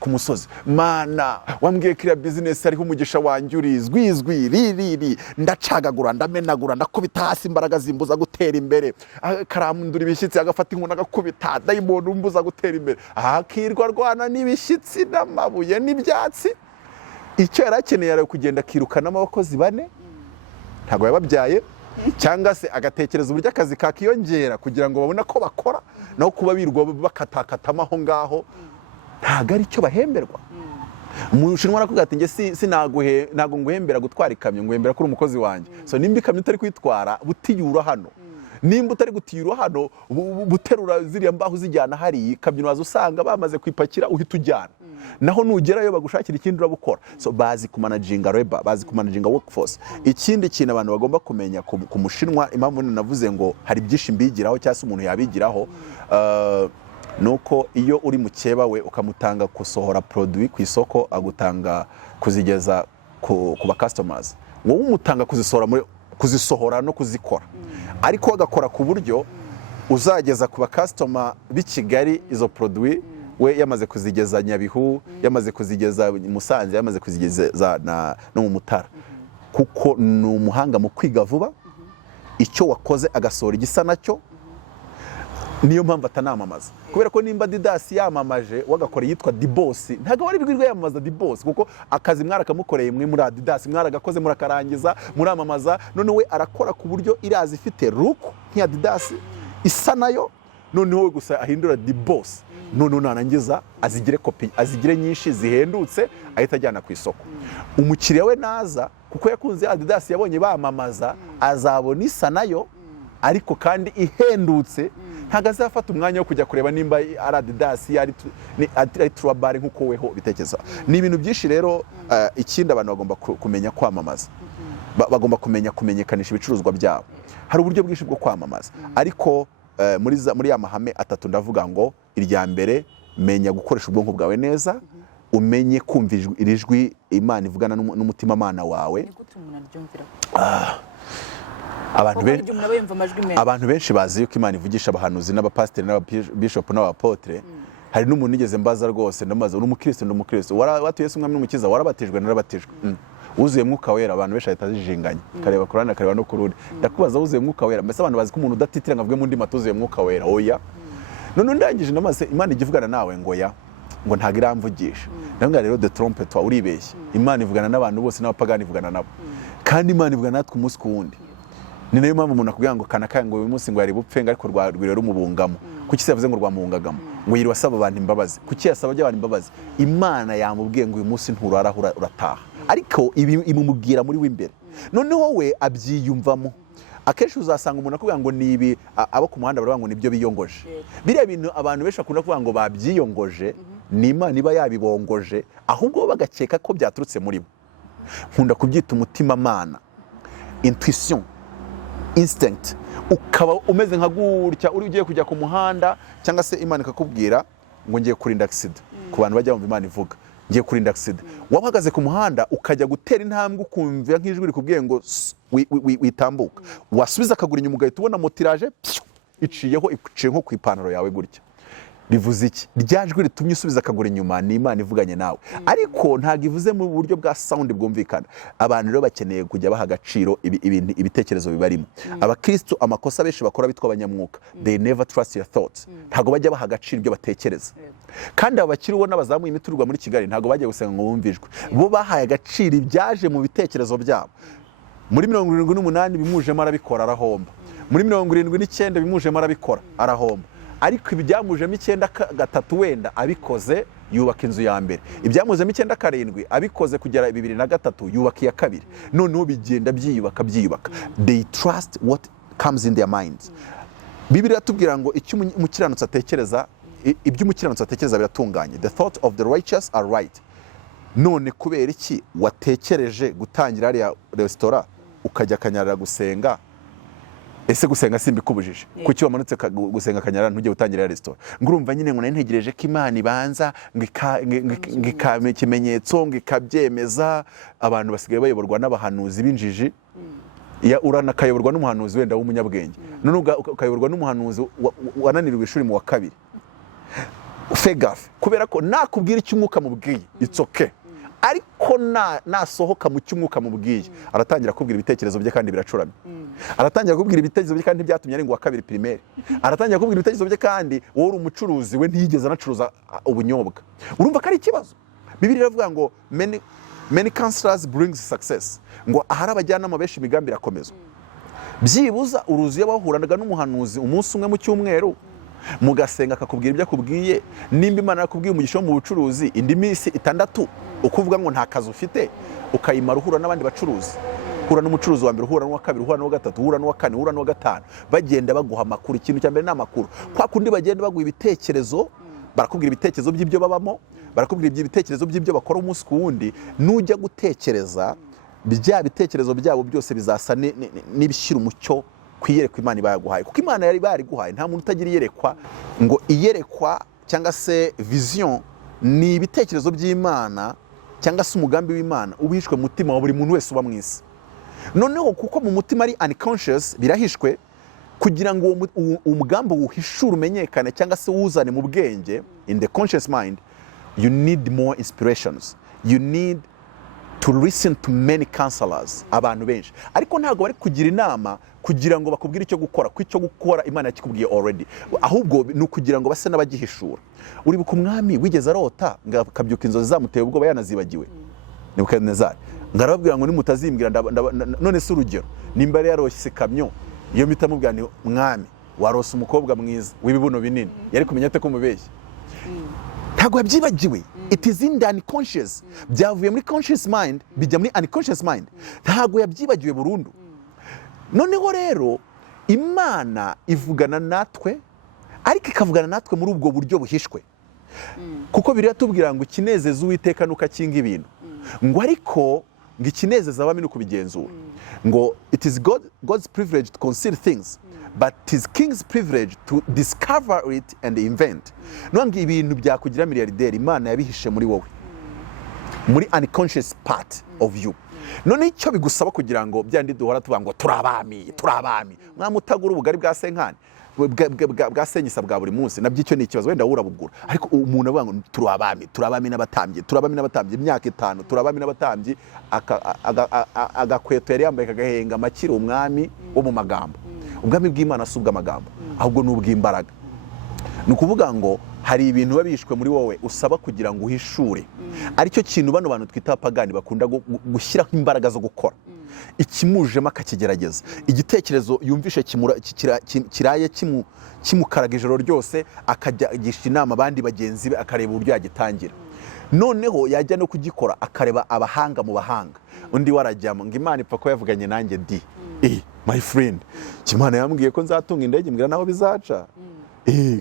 ku musozi, mana wambwiye kiriya business ariho umugisha wanjye urizwi ririri, ndacagagura ndamenagura ndakubita hasi, imbaraga zimbuza gutera imbere, karamundura ibishyitsi agafata inkuna agakubita, dayimoni umbuza gutera imbere, akirwa rwana n'ibishyitsi n'amabuye n'ibyatsi. Icyo yarakeneye ari kugenda kirukana abakozi 4, ntago yababyaye, cyangwa se agatekereza uburyo akazi kakiyongera kugira ngo babone ko bakora, naho kuba birwa bakatakatama aho ngaho ntago ari cyo bahemberwa. Umushinwa arakubwira ati nge ntago nguhembera gutwara ikamyo, nguhembera ko uri umukozi wanjye. So nimba ikamyo utari kwitwara, butiyura hano. Nimba utari gutiyura hano, buterura ziriya mbaho zijyana hari ikamyo, waza usanga bamaze kwipakira uhita ujyana. Naho nugerayo bagushakira ikindi urabukora. So bazi kumanaginga labor, bazi kumanaginga workforce. Ikindi kintu abantu bagomba kumenya ku Mushinwa, impamvu navuze ngo hari byinshi mbigiraho cyangwa se umuntu yabigiraho, nuko iyo uri mukeba we ukamutanga gusohora produit ku isoko, agutanga kuzigeza ku ba customers, wowe umutanga kuzisohora no kuzikora, ariko agakora ku buryo uzageza ku ba customer b'i Kigali izo produit, we yamaze kuzigeza Nyabihu, yamaze kuzigeza Musanze, yamaze kuzigeza no mu Mutara, kuko ni umuhanga mu kwiga vuba. Icyo wakoze agasohora igisa nacyo, niyo mpamvu atanamamaza. Kubera ko nimba Adidas yamamaje wagakora yitwa Diboss, ntago wari bigirwa yamamaza Diboss, kuko akazi mwaramukoreye mwe muri Adidas, mwaragakoze murakarangiza muramamaza, none we arakora ku buryo irazi ifite look nk'iya Adidas isa nayo, noneho we gusa ahindura Diboss, none narangiza azigire kopi, azigire nyinshi zihendutse, ahita ajyana ku isoko. Umukiriya we naza kuko yakunze Adidas, yabonye bamamaza, azabona isa nayo ariko kandi ihendutse, ntago azafata umwanya wo kujya kureba nimba ari Adidas ari turabare nk'uko weho bitekereza. Ni ibintu byinshi rero. Ikindi abantu bagomba kumenya kwamamaza, bagomba kumenya kumenyekanisha ibicuruzwa byabo. Hari uburyo bwinshi bwo kwamamaza, ariko muri ya mahame 3 ndavuga ngo irya mbere, menya gukoresha ubwonko bwawe neza, umenye kumva ijwi Imana ivugana n'umutima mana wawe. Abantu benshi bazi yuko Imana ivugisha abahanuzi n'abapasiteri n'ababishop n'abapotre. Hari n'umuntu nigeze mbaza rwose, ndamaze uri umukristo, watuye Yesu umwami n'umukiza, warabatijwe narabatijwe, wuzuye mwuka wera. Abantu benshi ahita zijinganya, kareba Qur'an akareba no kurudi. Ndakubaza wuzuye mwuka wera, mbese abantu bazi ko umuntu udatitira ngo avuge mu ndimi atuzuye mwuka wera? Oya. None ndangije ndamaze, Imana igivugana nawe ngo ya, ngo ntago iramvugisha. Nanga rero de trompet wa uribeshye. Imana ivugana n'abantu bose, n'abapagani ivugana nabo, kandi Imana ivugana natwe umunsi ku wundi. Ni nayo mpamvu umuntu akubwira ngo kanaka ngo uyu munsi ngo yari bupfe, ngo ariko rwari rumubungamo. Kuki se yavuze ngo rwamuhungagamo? Ngo yiri wasaba abantu imbabazi. Kuki yasaba abantu imbabazi? Imana yamubwiye ngo uyu munsi nturara urataha, ariko imumubwira muri w'imbere, noneho we abyiyumvamo. Akenshi uzasanga umuntu akubwira ngo ni ibi, abo ku muhanda baravuga ngo nibyo biyongoje. Biriya bintu abantu benshi bakunda kuvuga ngo babyiyongoje, ni Imana iba yabibongoje, ahubwo bagakeka ko byaturutse muri bo. Nkunda kubyita umutima mana, intuition, instinct. Ukaba umeze nka gutya uri ugiye kujya ku muhanda, cyangwa se Imana ikakubwira ngo ngiye kurinda accident. Ku bantu bajya bumva Imana ivuga ngiye kurinda accident, wahagaze ku muhanda ukajya gutera intambwe, ukumva nk'ijwi rikubwiye ngo witambuka, wasubiza akagura inyuma ugahita ubona motirage iciye nko ku ipantaro yawe gutya. Bivuze iki? Ryajwi ritumye usubiza akagura inyuma, ni Imana ivuganye nawe, ariko ntago ivuze mu buryo bwa sound bwumvikana. Abantu rero bakeneye kujya baha agaciro ibitekerezo bibarimo. Abakristo amakosa benshi bakora bitwa abanyamwuka, they never trust your thoughts. Ntago bajya baha agaciro ibyo batekereza. kandi abo bakiri ubona bazamuye imiturirwa muri Kigali ntabwo bagiye gusenga ngo bumvijwe, bo bahaye agaciro ibyaje mu bitekerezo byabo. Muri 78 bimujemo arabikora arahomba, muri 79 bimujemo arabikora arahomba, ariko ibyamujemo 9 wenda abikoze yubaka inzu ya mbere, ibyamuzemo 9 abikoze kugera 2003 yubaka iya kabiri, noneho bigenda byiyubaka. They trust what comes in their minds. Bibiliya atubwira ngo icyo umukiranutsi atekereza, ibyo umukiranutsi atekereza biratunganye. The thoughts of the righteous are right. None kubera iki watekereje gutangira ariya resitora ukajya Kanyarira gusenga? Ese gusenga simbikubujije, kuki wamanutse gusenga Kanyarira ntujye gutangira resitora? Ngurumva nyine ngo ntegereje ko Imana ibanza ngikame ikimenyetso ngikabyemeza. Abantu basigaye bayoborwa n'abahanuzi b'injiji, ya urana kayoborwa n'umuhanuzi wenda w'umunyabwenge, none ukayoborwa n'umuhanuzi wananiriwe ishuri mu wa kabiri. Fegafe kubera ko nakubwira icyo umwuka mubwiye it's okay, ariko nasohoka mu cy'umwuka mubwiye aratangira kubwira ibitekerezo bye kandi biracuramye. Aratangira kubwira ibitekerezo bye kandi byatumye ari ngo wa kabiri primaire. Aratangira kubwira ibitekerezo bye kandi wowe uri umucuruzi, we ntiyigeze anacuruza ubunyobwa. Urumva ko ari ikibazo. Bibiliya iravuga ngo many counselors brings success, ngo ahari abajyanama benshi imigambi irakomezwa. Byibuza uruziye bahuranaga n'umuhanuzi umunsi umwe mu cyumweru, mugasenga akakubwira ibyo akubwiye. Nimba Imana yakubwiye umugisha wo mu bucuruzi indi minsi 6 ukuvuga ngo nta kazi ufite, ukayimara uhura n'abandi bacuruzi, uhura n'umucuruzi wa mbere, uhura n'uwa kabiri, uhura n'uwa gatatu, uhura n'uwa kane, uhura n'uwa gatanu, bagenda baguha amakuru. Ikintu cya mbere ni amakuru. Kwa kundi bagenda baguha ibitekerezo, barakubwira ibitekerezo by'ibyo babamo, barakubwira ibitekerezo by'ibyo bakora umunsi ku wundi. Nujya gutekereza bya bitekerezo byabo byose bizasa n'ibishyira umucyo kwiyerekwa Imana ibayaguhaye, kuko Imana yari bariguhaye. Nta muntu utagira iyerekwa, ngo iyerekwa cyangwa se vision ni ibitekerezo by'Imana cyangwa se umugambi w'Imana ubihishwe mu mutima wa buri muntu wese uba mu isi. Noneho kuko mu mutima ari unconscious, birahishwe, kugira ngo umugambi uhishure umenyekane cyangwa se wuzane mu bwenge, in the conscious mind, you need more inspirations, you need to listen to many counselors, abantu benshi. Ariko ntago bari kugira inama kugira ngo bakubwire icyo gukora, ko icyo gukora Imana yakikubwiye already, ahubwo ni ukugira ngo base n'abagihishura. Uribuka umwami wigeze arota ngabyuka inzozi zamuteye ubwoba yanazibagiwe, Nebukadinezari, ngarababwira ngo nimutazimbwira none se urugero nimba yari yaroshye ikamyo, iyo mpita mubwira ni mwami warose umukobwa mwiza w'ibibuno binini, yari kumenya ate ko mubeshya? Ntago yabyibagiwe. It is in the unconscious. Byavuye muri conscious mind bijya muri unconscious mind. Ntago yabyibagiwe burundu. Noneho rero Imana ivugana natwe, ariko ikavugana natwe muri ubwo buryo buhishwe. Kuko biriya tubwira ngo ikinezeza Uwiteka nuko akinga ibintu, ngo ariko ngo ikinezeza abami nuko bigenzura, ngo it is God's privilege to conceal things, but it is King's privilege to discover it and invent. Nongi ibintu byakugira miliyarderi Imana yabihishe muri wowe, muri unconscious part of you. None icyo bigusaba kugira ngo byandi duhora tuvuga ngo turabami mwamutagura ubugari bwa senkani bwa senyisa bwa buri munsi, nabyo icyo ni ikibazo wenda urabugura. Ariko umuntu avuga ngo turabami n'abatambyi imyaka 5, turabami n'abatambyi, agakweto yari yambaye kagahenga makiri umwami wo mu magambo. Ubwami bw'Imana si ubw'amagambo, ahubwo ni ubw'imbaraga. Ni ukuvuga ngo hari ibintu babishwe muri wowe usaba kugira ngo uhishure. Aricyo kintu bano bantu twita pagani bakunda gushyiraho imbaraga zo gukora. Ikimujemo akakigerageza, igitekerezo yumvishe kiraye kimukaraga ijoro ryose, akagisha inama abandi bagenzi be, akareba uburyo yagitangira. Noneho yajya no kugikora akareba abahanga mu bahanga, undi warajyamo ngo Imana ipfa ko yavuganye nanjye di my friend, Imana yambwiye ko nzatunga indege, mbwira naho bizaca.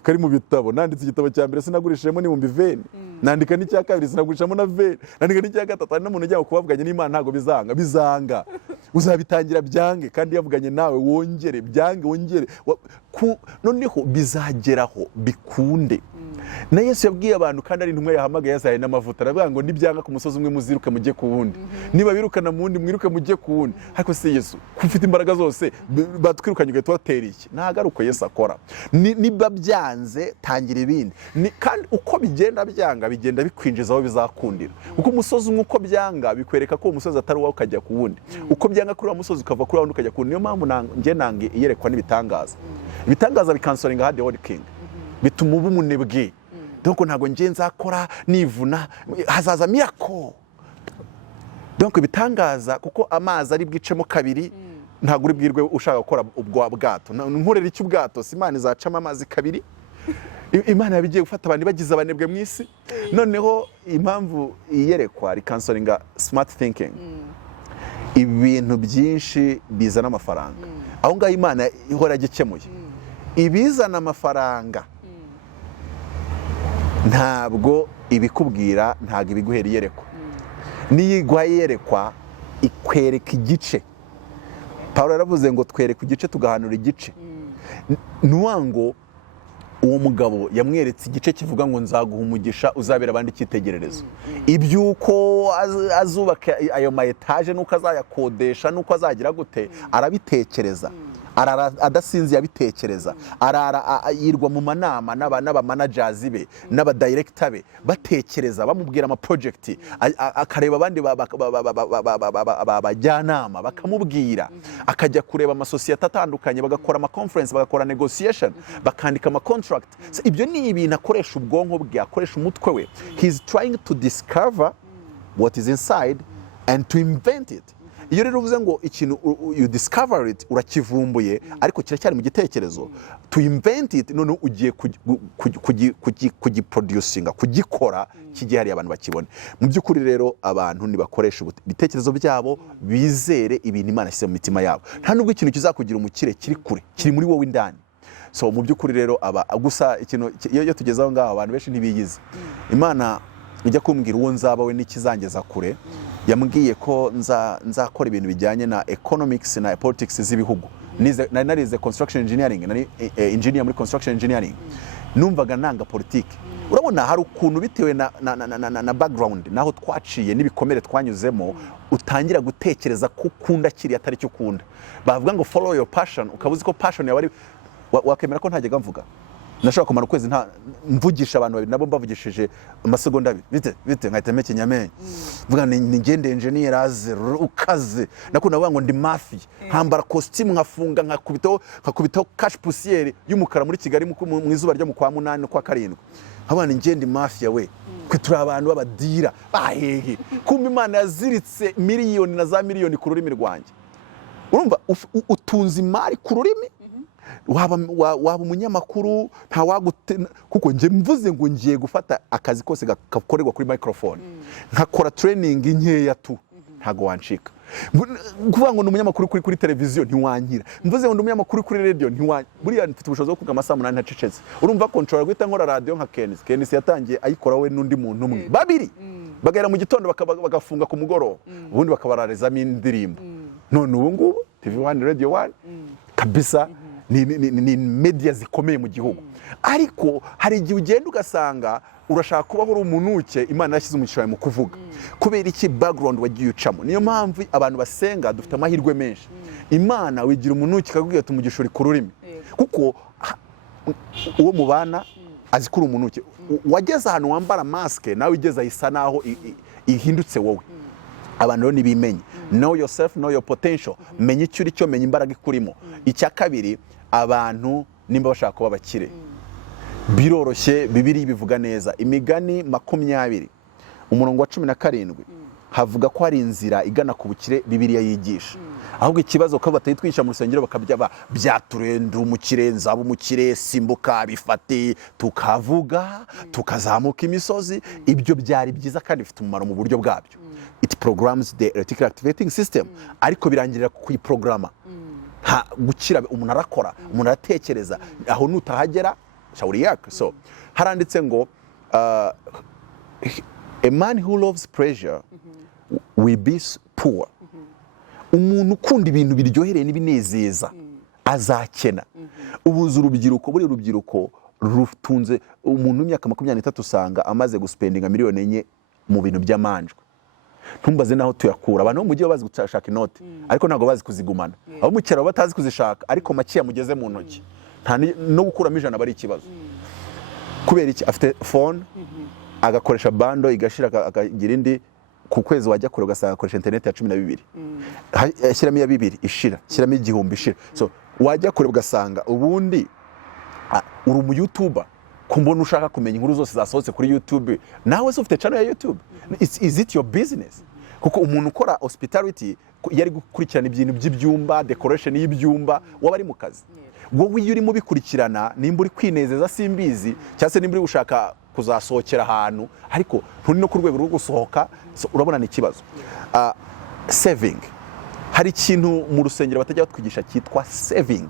Kari mu bitabo, nanditse igitabo cya mbere sinagurishemo n'ibihumbi 20, nandika n'icya kabiri sinagurishamo na 20, nandika n'icya gatatu. Ari n'umuntu ujya kubavuganye n'Imana ntago bizanga, uzabitangira byange, kandi yavuganye nawe wongere byange wongere, noneho bizageraho bikunde. Na Yesu yabwiye abantu kandi ari intumwa yahamagaye yazaye n'amavuta, aravuga ngo nibyanga ku musozi umwe muziruke mujye ku wundi, niba birukana mu wundi mwiruke mujye ku wundi. Ariko se Yesu kufite imbaraga zose batwirukanye ugaye tubatera iki? Ntagaruko Yesu akora. Niba byanze tangira ibindi, kandi uko bigenda byanga bigenda bikwinjiza aho bizakundira. Uko umusozi umwe uko byanga bikwereka ko umusozi atari wawe ukajya ku wundi, uko byanga kuri wa musozi ukava kuri wundi ukajya ku wundi. Niyo mpamvu nge nange iyerekwa n'ibitangaza. Ibitangaza bikansoringa hard word king, bituma uba umunebwe. donc ntago ngiye nzakora nivuna hazaza miracle. Donc ibitangaza kuko amazi ari bwicemo kabiri ntago uri bwirwe ushaka gukora ubwo bwato, nkorera iki ubwato si Imana izacamo amazi kabiri. Imana yabigiye gufata abantu bagize abanebwe mu isi. Noneho impamvu iyerekwa rikansoringa smart thinking, ibintu byinshi bizana amafaranga, aho ngaho Imana ihora gikemuye. Ibizana amafaranga ntabwo ibikubwira, ntabwo ibiguhera iyerekwa. Niyo iguha iyerekwa ikwereka igice. Pawulo yaravuze ngo twereke igice tugahanura igice. Nuwango uwo mugabo yamweretse igice kivuga ngo nzaguha umugisha uzabera abandi icyitegererezo. Ibyuko azubaka ayo ma etage nuko azayakodesha nuko azagira gute arabitekereza. Arara adasinzi yabitekereza, arara yirwa mu manama n'aba managers be n'aba director be batekereza bamubwira ama project, akareba abandi bajyanama bakamubwira, akajya kureba ama societe atandukanye bagakora ama conference, bagakora negotiation, bakandika ama contract. Ibyo ni ibintu akoresha ubwonko bwe, akoresha umutwe we. He's trying to discover what is inside and to invent it. Iyo rero uvuze ngo ikintu you discover it urakivumbuye ariko kiracyari mu gitekerezo, to invent it none ugiye kugiproducinga, kugikora kigihari abantu bakibone. Mu by'ukuri rero abantu nibakoresha ibitekerezo byabo, bizere ibintu Imana yashyize mu mitima yabo. Nta nubwo ikintu kizakugira umukire kiri kure, kiri muri wowe indani. So mu by'ukuri rero gusa ikintu iyo tugezaho ngaho abantu benshi ntibiyizi. Imana ijya kumbwira uwo nzaba we n'ikizangeza kure, yambwiye ko nzakora ibintu bijyanye na economics na politics z'ibihugu. Narize construction engineering, nari engineer muri construction engineering. Numvaga nanga politiki. Urabona hari ukuntu bitewe na background naho twaciye n'ibikomere twanyuzemo, utangira gutekereza ko ukunda kiri atari cyo ukunda. Bavuga ngo follow your passion, ukabuzi ko passion yawe ari wakemera ko ntajyaga mvuga. Nashaka kumara ukwezi nta mvugisha abantu babiri nabo mbavugishije amasegonda abiri bite nkahita meke nyamenye vuga ni ngende engineer aze ukaze nakunda bavuga ngo ndi mafia hambara costume nkafunga nkakubitaho cash poussière y'umukara muri Kigali mu izuba ryo mu kwa 8 kwa 7 abana ngende mafia we kwe turi abantu babadira bahehe kumbe Imana yaziritse miliyoni na za miliyoni ku rurimi rwanjye. Urumva utunze imari ku rurimi, waba umunyamakuru nta wagute kuko nje mvuze ngo ngiye gufata akazi kose gakorerwa kuri microphone nkakora training nkeya tu ntago wancika. Kuvuga ngo umunyamakuru kuri televiziyo ntiwankira, mvuze ngo umunyamakuru kuri radio buriya mfite ubushobozi bwo kuvuga amasaha 8 ntacecetse. Urumva ko nshobora guhita nkora radio nka Kenisi yatangiye ayikora we n'undi muntu umwe babiri bagera mu gitondo bagafunga ku mugoroba ubundi bakabararezamo indirimbo. None ubu ngubu TV1 Radio 1 kabisa ni media zikomeye mu gihugu. Ariko hari igihe ugenda ugasanga urashaka kubaho uri umunuke Imana yashyize umugisha mu kuvuga kubera iki background wagiye ucamo. Niyo mpamvu abantu basenga dufite amahirwe menshi. Imana wigira umunuke ikakubwira ati umugisha uri ku rurimi kuko uwo mubana azikura umunuke. Wageze ahantu wambara maske nawe igeza isa naho ihindutse wowe. Abantu rero nibimenye, know yourself, know your potential, menya icyo uri cyo, menya imbaraga ikurimo. Icya kabiri, abantu nimba bashaka kuba bakire biroroshye. Bibiri bivuga neza, Imigani 20 umurongo wa 17 havuga ko hari inzira igana ku bukire Bibiliya yigisha. Ahubwo ikibazo ko batayitwisha mu rusengero bakabyaba byaturenda umukire, nzaba umukire, simbuka bifate tukavuga tukazamuka imisozi. Ibyo byari byiza kandi bifite umumaro mu buryo bwabyo. It programs the reticular activating system, ariko birangirira ku programa. Gukira umuntu arakora, umuntu aratekereza, aho nutahagera shauri yake. So haranditse ngo a man who loves pleasure will be poor. Umuntu ukunda ibintu biryohereye n'ibinezeza azakena. Ubuze urubyiruko, buri rubyiruko rutunze umuntu w'imyaka 23 usanga amaze guspendinga miliyoni 4 mu bintu by'amanjwe. Ntumbaze naho tuyakura. Abantu mu gihe bazi gushaka inote ariko ntago bazi kuzigumana. Abo mu cyaro batazi kuzishaka ariko makiya mugeze mu ntoki. Nta no gukuramo ijana bari ikibazo. Kubera iki? Afite phone agakoresha bando igashira akagira indi ku kwezi wajya kure ugasanga akoresha internet ya 12 ashyiramo ya 2 ishira, ashyiramo 1000 ishira. So wajya kure ugasanga ubundi uri mu YouTuber kumbona ushaka kumenya inkuru zose zasohotse kuri YouTube, nawe se ufite channel ya YouTube? Is it your business? Kuko umuntu ukora hospitality yari gukurikirana ibintu by'ibyumba, decoration y'ibyumba, waba ari mu kazi. Wowe iyo urimo bikurikirana, nimba uri kwinezeza simbizi, cyangwa se nimba uri gushaka kuzasohokera ahantu, ariko nturi no ku rwego rwo gusohoka, urabona ni ikibazo. Saving, hari ikintu mu rusengero batajya batwigisha cyitwa saving,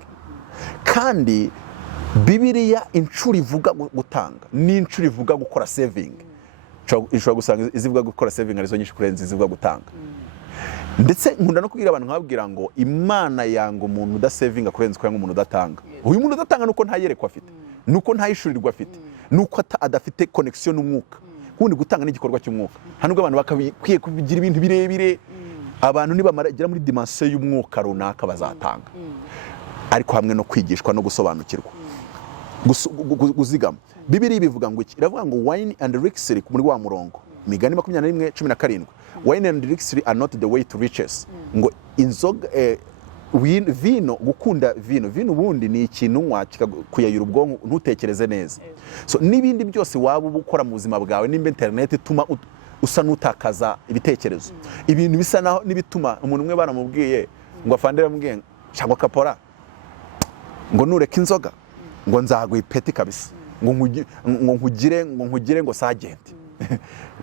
kandi Bibiliya inshuro ivuga gutanga n'inshuro ivuga gukora saving. Ishobora gusanga izivuga gukora saving arizo nyinshi kurenza izivuga gutanga. Ndetse nkunda no kubwira abantu nkababwira ngo Imana yanga umuntu udasavinga kurenza uko yanga umuntu udatanga. Uyu muntu udatanga nuko ntayerekwa afite, nuko ntayishurirwa afite, nuko adafite connection n'umwuka. Kundi gutanga n'igikorwa cy'umwuka. Hanubwo abantu bakwiye kubigira ibintu birebire, abantu nibamara muri dimension y'umwuka runaka bazatanga. Ariko hamwe no kwigishwa no gusobanukirwa, guzigama. Bibiliya bivuga ngo iki? Iravuga ngo wine and elixir muri wa murongo, Migani 21:17. Wine and elixir are not the way to riches. Ngo inzoga vino, gukunda vino ubundi ni ikintu nywa kikakuyayura ubwonko ntutekereze neza. So nibindi byose waba ubukora mu buzima bwawe, nimba internet ituma usa n'utakaza ibitekerezo, ibintu bisa naho nibituma umuntu umwe baramubwiye ngo afandira mubwiye cyangwa kapora ngo nureka inzoga ngo nzaguha ipeti kabisa, ngo nkugire ngo sagenti.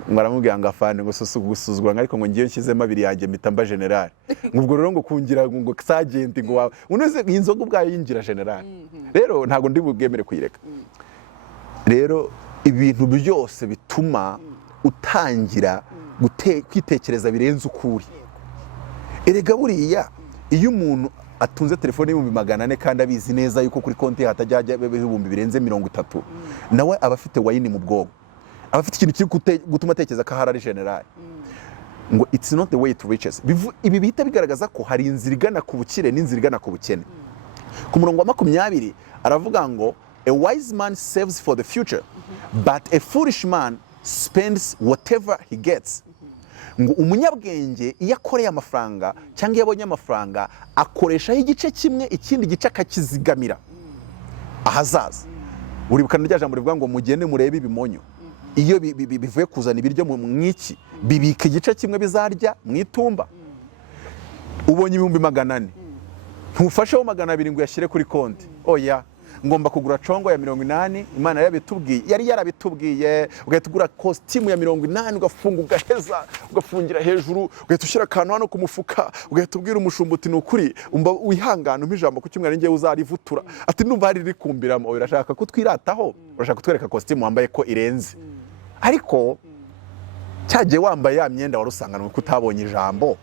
Mwaramubwira ngo afande ngo gusuzugura, ariko ngo ngiye nshyizemo abiri yanjye mpita mba general. Ubwo rero ngo kungira ngo sagenti ngo wawe unoze inzoga ubwayo yinjira general. Rero ntago ndi bubwemere kuyireka. Rero ibintu byose bituma utangira kwitekereza birenze ukuri. Erega buriya iyo umuntu atunze telefone y'ibihumbi 400 kandi abizi neza yuko kuri konti hatajya ibihumbi birenze 30, nawe aba afite wayini mu bwonko, aba afite ikintu kiri gutuma atekereza ko ahari general. Ngo it's not the way to riches. Ibi bihita bigaragaza ko hari inzira igana ku bukire n'inzira igana ku bukene. Ku murongo wa 20 aravuga ngo a wise man saves for the future, but a foolish man spends whatever he gets. Ngo umunyabwenge iyo akoreye amafaranga cyangwa iyo abonye amafaranga akoreshaho igice kimwe, ikindi gice akakizigamira ahazaza. Uribukana rya jambo rivuga ngo mugende murebe ibimonyo, iyo bivuye kuzana ibiryo mu mwiki bibika igice kimwe bizarya mwitumba. Ubonye ibihumbi 400 ntufasheho 200 ngo yashyire kuri konti. Oya, ngomba kugura congo ya 80. Imana yari yarabitubwiye, ugahita ugura costume ya 80 ugafunga ugaheza ugafungira hejuru, ugahita ushyira akantu hano ku mufuka, ugahita ubwira umushumba uti nukuri umba wihangana umpa ijambo ku cyumweru ngiye uzarivutura. Ati ndumva hari rikumbiramo, urashaka kutwirataho, urashaka kutwereka costume wambaye ko irenze. Ariko cyagiye wambaye ya myenda warusanganwe kutabonye ijambo,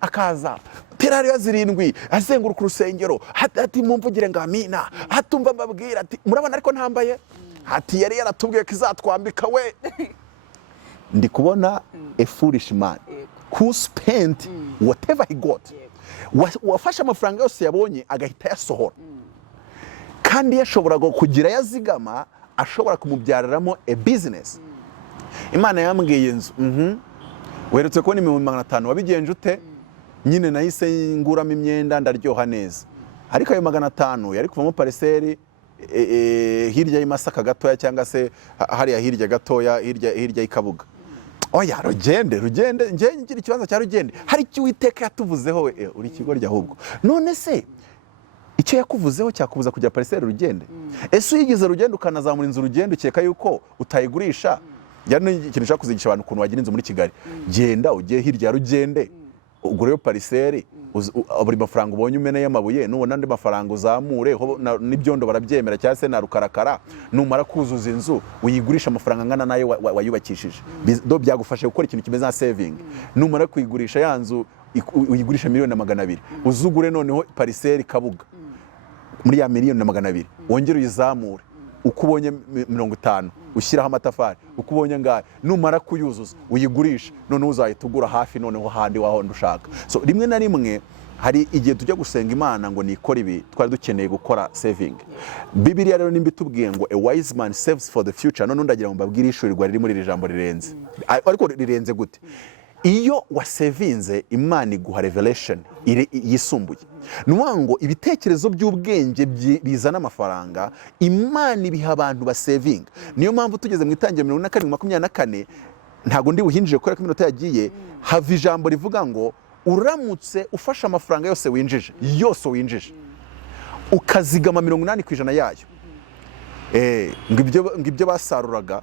akaza terariyo 7 azenguruka urusengero, ati mumvugire ngo amina, hatumva mbabwira ati murabona ariko ntambaye, ati yari yaratubwiye ko izatwambika we. Ndi kubona a foolish man who spent whatever he got, wafashe amafaranga yose yabonye agahita yasohora, kandi yashobora kugira yazigama, ashobora kumubyaramo a business. Imana yambwiye inzu, weretse ko ni 500 wabigenje ute? Nyine nahise nguramo imyenda ndaryoha neza, ariko ayo 500 yari kuvamo pariseri hirya y'Imasaka gatoya, cyangwa se hariya hirya gatoya, hirya y'Ikabuga. Oya, rugende ngiye ngira ikibazo cya rugende, hari icyo Uwiteka yatuvuzeho. Uri kigo rya ahubwo none se icyo yakuvuzeho cyakubuza kujya pariseri rugende? Ese uyigize rugende ukanazamura inzu rugende ukeka yuko utayigurisha? Yari ikintu ushaka kuzigisha abantu ukuntu wagira inzu muri Kigali. Genda ugiye hirya ya rugende ugureyo pariseri, buri mafaranga ubonye umeneye amabuye, nubona andi mafaranga uzamure n'ibyondo barabyemera, cyangwa se na rukarakara. Numara kuzuza inzu uyigurisha amafaranga angana nayo wayubakishije, byagufasha gukora ikintu kimeze nka saving. Numara kuyigurisha ya nzu uyigurisha 1,200,000, uzugure noneho pariseri Kabuga muri ya 1,200,000, wongere uyizamure uko ubonye 50, ushyiraho amatafari uko ubonye ngaye. Numara kuyuzuza uyigurisha, noneho uzahita ugura hafi noneho handi waho ndushaka. So rimwe na rimwe hari igihe tujya gusenga Imana ngo nikora ibi, twari dukeneye gukora saving. Bibiliya rero nimba itubwiye ngo a wise man saves for the future, none ndagira ngo mbabwire ishurirwa riri muri iri jambo rirenze. Ariko rirenze gute? iyo wasevinze Imana iguha revelation yisumbuye. Nuvuga ngo ibitekerezo by'ubwenge bizana amafaranga Imana ibiha abantu basevinga. Niyo mpamvu tugeze mu itangiriro 27:24 ntago ndi buhinjire kubera ko iminota yagiye, hava ijambo rivuga ngo uramutse ufashe amafaranga yose winjije ukazigama 80% yayo, ngibyo basaruraga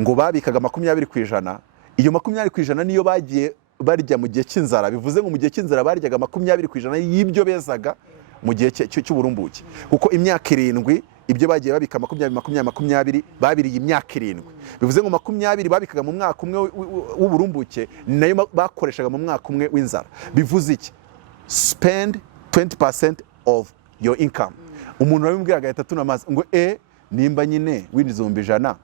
ngo babikaga 20%, iyo 20% niyo bagiye barya mu gihe cy'inzara. Bivuze ngo mu gihe cy'inzara baryaga 20% y'ibyo bezaga mu gihe cy'uburumbuke, kuko imyaka 7 ibyo bagiye babika 20 babiriye imyaka 7. Bivuze ngo 20 babikaga mu mwaka umwe w'uburumbuke nayo bakoreshaga mu mwaka umwe w'inzara. Bivuze iki? Spend 20% of your income. Umuntu wabimbwiraga gatatu n'amazi ngo nimba nyine winjiza 100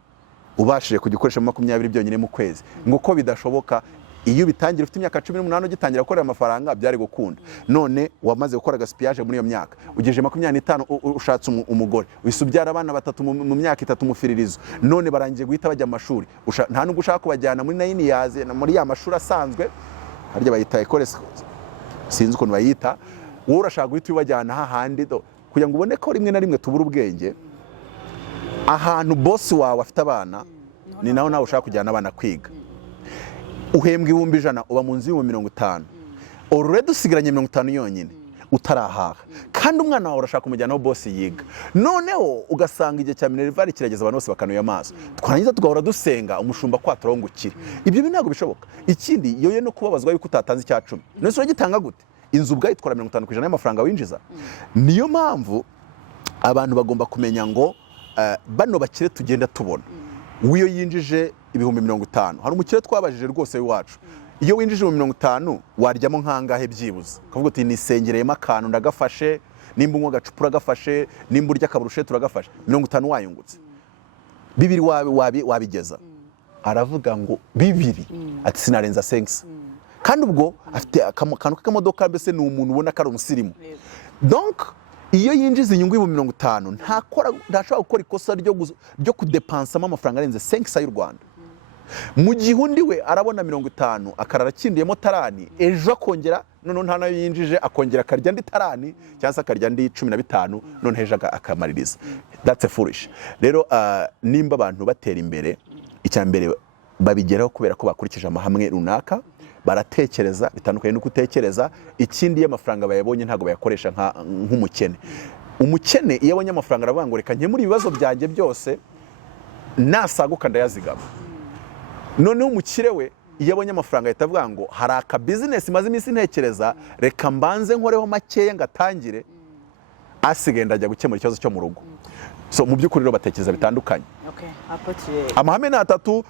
ubashije kugikoresha mu 20 byonyine mu kwezi, ngo ko bidashoboka. Iyo bitangira ufite imyaka 18 ugitangira gukorera amafaranga byari gukunda. None wamaze gukora gaspiage muri iyo myaka, ugeje 25 ushatse umugore, wisubyara abana 3 mu myaka 3 mufiririzo, none barangiye guhita bajya amashuri, nta nubwo ushaka kubajyana muri 9 years muri ya mashuri asanzwe harya bayita école, sinzi ukuntu bayita, wowe urashaka guhita ubajyana hahandi kugira ngo ubone ko rimwe na rimwe tubura ubwenge. Ahantu boss wawe afite abana ni naho nawe ushaka kujyana abana kwiga. Uhembwa 100 uba mu nzu y'50, already usigaranye 50 yonyine utarahaha, kandi umwana wawe urashaka kumujyana aho boss yiga. Noneho ugasanga igihe cya minerval kirageza, abantu bose bakanuye amaso, twarangiza tugahora dusenga umushumba kwaturongukira. Ibyo ntabwo bishoboka. Ikindi yoye no kubabazwa yuko utatanze icya 10, none se uragitanga gute? Inzu ubwayo itwara 50% y'amafaranga winjiza. Niyo mpamvu abantu bagomba kumenya ngo bano bakire tugenda tubona, wiyo yinjije ibihumbi 50, hari umukire twabajije rwose w'iwacu, iyo winjije 50 waryamo nkangahe byibuze? Kavuga uti nisengereyemo akantu ndagafashe, nimba unywa gacupa uragafashe, nimba urya kaburushe turagafashe, 50 wayungutse, 2 wabigeza. Aravuga ngo 2 ati sinarenza 5, kandi ubwo afite akantu k'akamodoka, mbese ni umuntu ubona ko ari umusirimu. Donc iyo yinjiza inyungu y'ibihumbi 50 ntashobora gukora ikosa ryo kudepansamo amafaranga arenze 5 y'u Rwanda. Mu gihe undi we arabona 50 akarara akindiyemo tarani, ejo akongera none nta nayo yinjije akongera akarya ndi tarani cyangwa se akarya ndi 15, none heje akamaririza. That's foolish. Rero nimba abantu batera imbere, icya mbere babigeraho kubera ko bakurikije amahame runaka, baratekereza bitandukanye no kutekereza. Ikindi y'amafaranga bayabonye ntago bayakoresha nk'umukene. Umukene iyo abonye amafaranga aravuga ngo reka nkemure ibibazo byanjye byose nasaguka ndayazigama. Noneho umukire we iyo abonye amafaranga ahita avuga ngo hari aka business maze iminsi ntekereza, reka mbanze nkoreho makeya ngatangire, asigaye ndajya gukemura ikibazo cyo mu rugo. So mu by'ukuri rero batekereza bitandukanye. Amahame ni 3: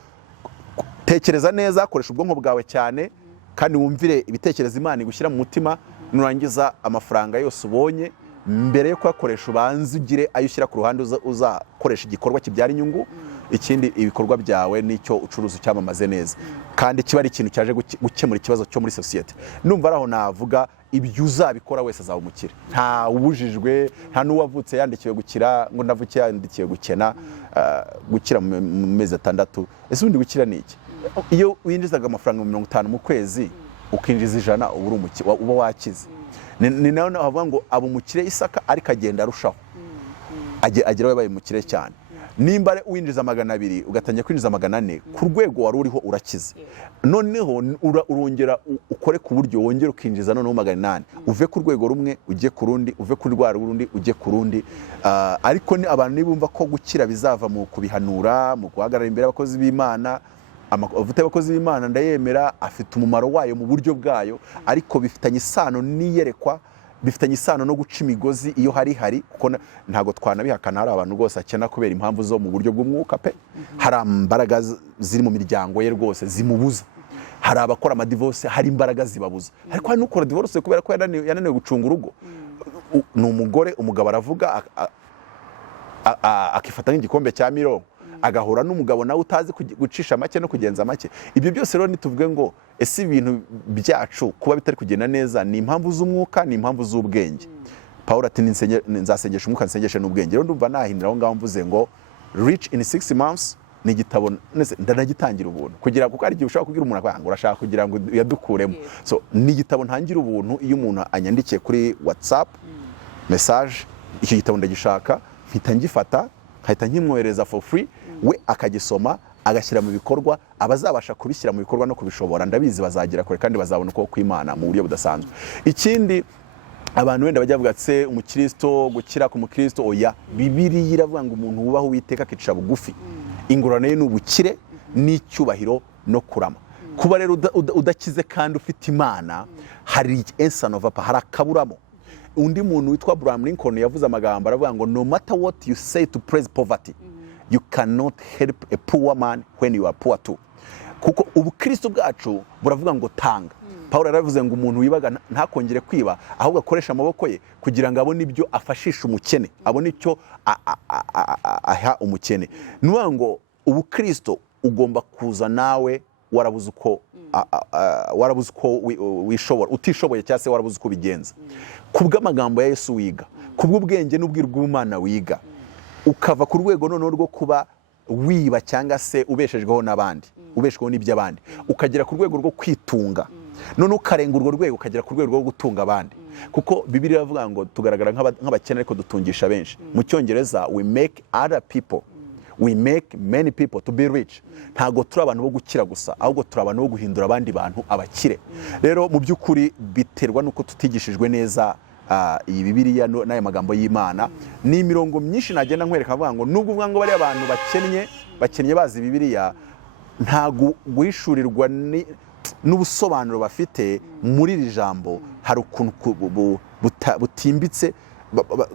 tekereza neza, koresha ubwonko bwawe cyane, kandi wumvire ibitekerezo Imana igushyira mu mutima. Nurangiza amafaranga yose ubonye, mbere yo kuyakoresha ubanze ugire ayo ushyira ku ruhande uzakoresha igikorwa kibyara inyungu. Ikindi ibikorwa byawe nicyo ucuruza cyamamaze neza, kandi kiba ari ikintu cyaje gukemura ikibazo cyo muri society. Numva araho navuga ibyo uzabikora wese azaba umukire, nta ubujijwe, nta n'uwavutse yandikiwe gukira ngo navukiye yandikiwe gukena. Gukira mu mezi 6, ese ubundi gukira ni iki? Iyo winjizaga amafaranga 50 mu kwezi ukinjiza 100 uba wakize. Ni naho havuga ngo abo umukire Isaka ariko agenda arushaho, agera yabaye umukire cyane. Nimba winjiza 200 ugatangira kwinjiza 400, ku rwego wari uriho urakize. Noneho urongera ukore ku buryo wongera ukinjiza noneho 800, uve ku rwego rumwe ujye ku rundi, uve ku rwara rundi ujye ku rundi. Ariko ni abantu nibumva ko gukira bizava mu kubihanura, mu guhagarara imbere y'abakozi b'Imana. Amavuta y'abakozi b'Imana ndayemera, afite umumaro wayo mu buryo bwayo, ariko bifitanye isano n'iyerekwa, bifitanye isano no guca imigozi iyo hari kuko ntago twanabihakana. Hari abantu rwose akena kubera impamvu zo mu buryo bw'umwuka pe, hari imbaraga ziri mu miryango ye rwose zimubuza. Hari abakora amadivorce, hari imbaraga zibabuza. Ariko hari n'ukora divorce kubera ko yananiwe gucunga urugo. Ni umugore, umugabo aravuga akifata nk'igikombe cya mirongo, agahura n'umugabo nawe utazi gucisha make no kugenza make. Ibyo byose rero nituvuge ngo ese ibintu byacu kuba bitari kugenda neza ni impamvu z'umwuka, ni impamvu z'ubwenge. Paulo ati nzasengesha umwuka nsengeshe n'ubwenge. Rero ndumva nahindira aho ngaho mvuze ngo rich in 6 months, ni igitabo ndanagitangira ubuntu kugira kuko ari igihe ushobora kubwira umuntu ngo urashaka kugira ngo yadukuremo. So ni igitabo ntangira ubuntu iyo umuntu anyandikiye kuri WhatsApp message, icyo gitabo ndagishaka mpita ngifata nkahita nkimwohereza for free, we akagisoma agashyira mu bikorwa, abazabasha kubishyira mu bikorwa no kubishobora ndabizi bazagira kure kandi bazabona uko kw'Imana mu buryo budasanzwe. Ikindi abantu wenda bajya bavuga se umukristo gukira ku mukristo, oya, Bibiliya iravuga ngo umuntu wubaho Uwiteka akica bugufi, ingorane ye n'ubukire n'icyubahiro no kurama. Kuba rero udakize kandi ufite Imana, hari ensanova, hari akaburamo. Undi muntu witwa Abraham Lincoln yavuze amagambo aravuga ngo no matter what you say to praise poverty, you cannot help a poor man when you are poor too. Kuko ubukristo bwacu buravuga ngo tanga. Paulo yaravuze ngo umuntu wibaga ntakongere kwiba, ahubwo akoresha amaboko ye kugira ngo abone ibyo afashisha umukene, abone icyo aha umukene. Nuvuga ngo ubukristo ugomba kuza nawe warabuze uko wishobora, utishoboye cyangwa se warabuze uko bigenza. Kubw'amagambo ya Yesu wiga, kubw'ubwenge n'ubwira bw'Imana wiga, ukava ku rwego noneho rwo kuba wiba cyangwa se ubeshejweho n'abandi, ubeshejweho n'iby'abandi, ukagera ku rwego rwo kwitunga, none ukarenga urwo rwego ukagera ku rwego rwo gutunga abandi. Kuko Bibiliya iravuga ngo tugaragara nk'abakene ariko dutungisha benshi. Mu Cyongereza we make many people to be rich. Ntago turi abantu bo gukira gusa, ahubwo turi abantu bo guhindura abandi bantu abakire. Rero mu by'ukuri biterwa nuko tutigishijwe neza iyi Bibiliya n'aya magambo y'Imana. Ni imirongo myinshi nagenda nkwereka avuga ngo nubwo uvuga ngo bari abantu bakennye bazi Bibiliya, ntago guhishurirwa n'ubusobanuro bafite muri iri jambo. Hari ukuntu butimbitse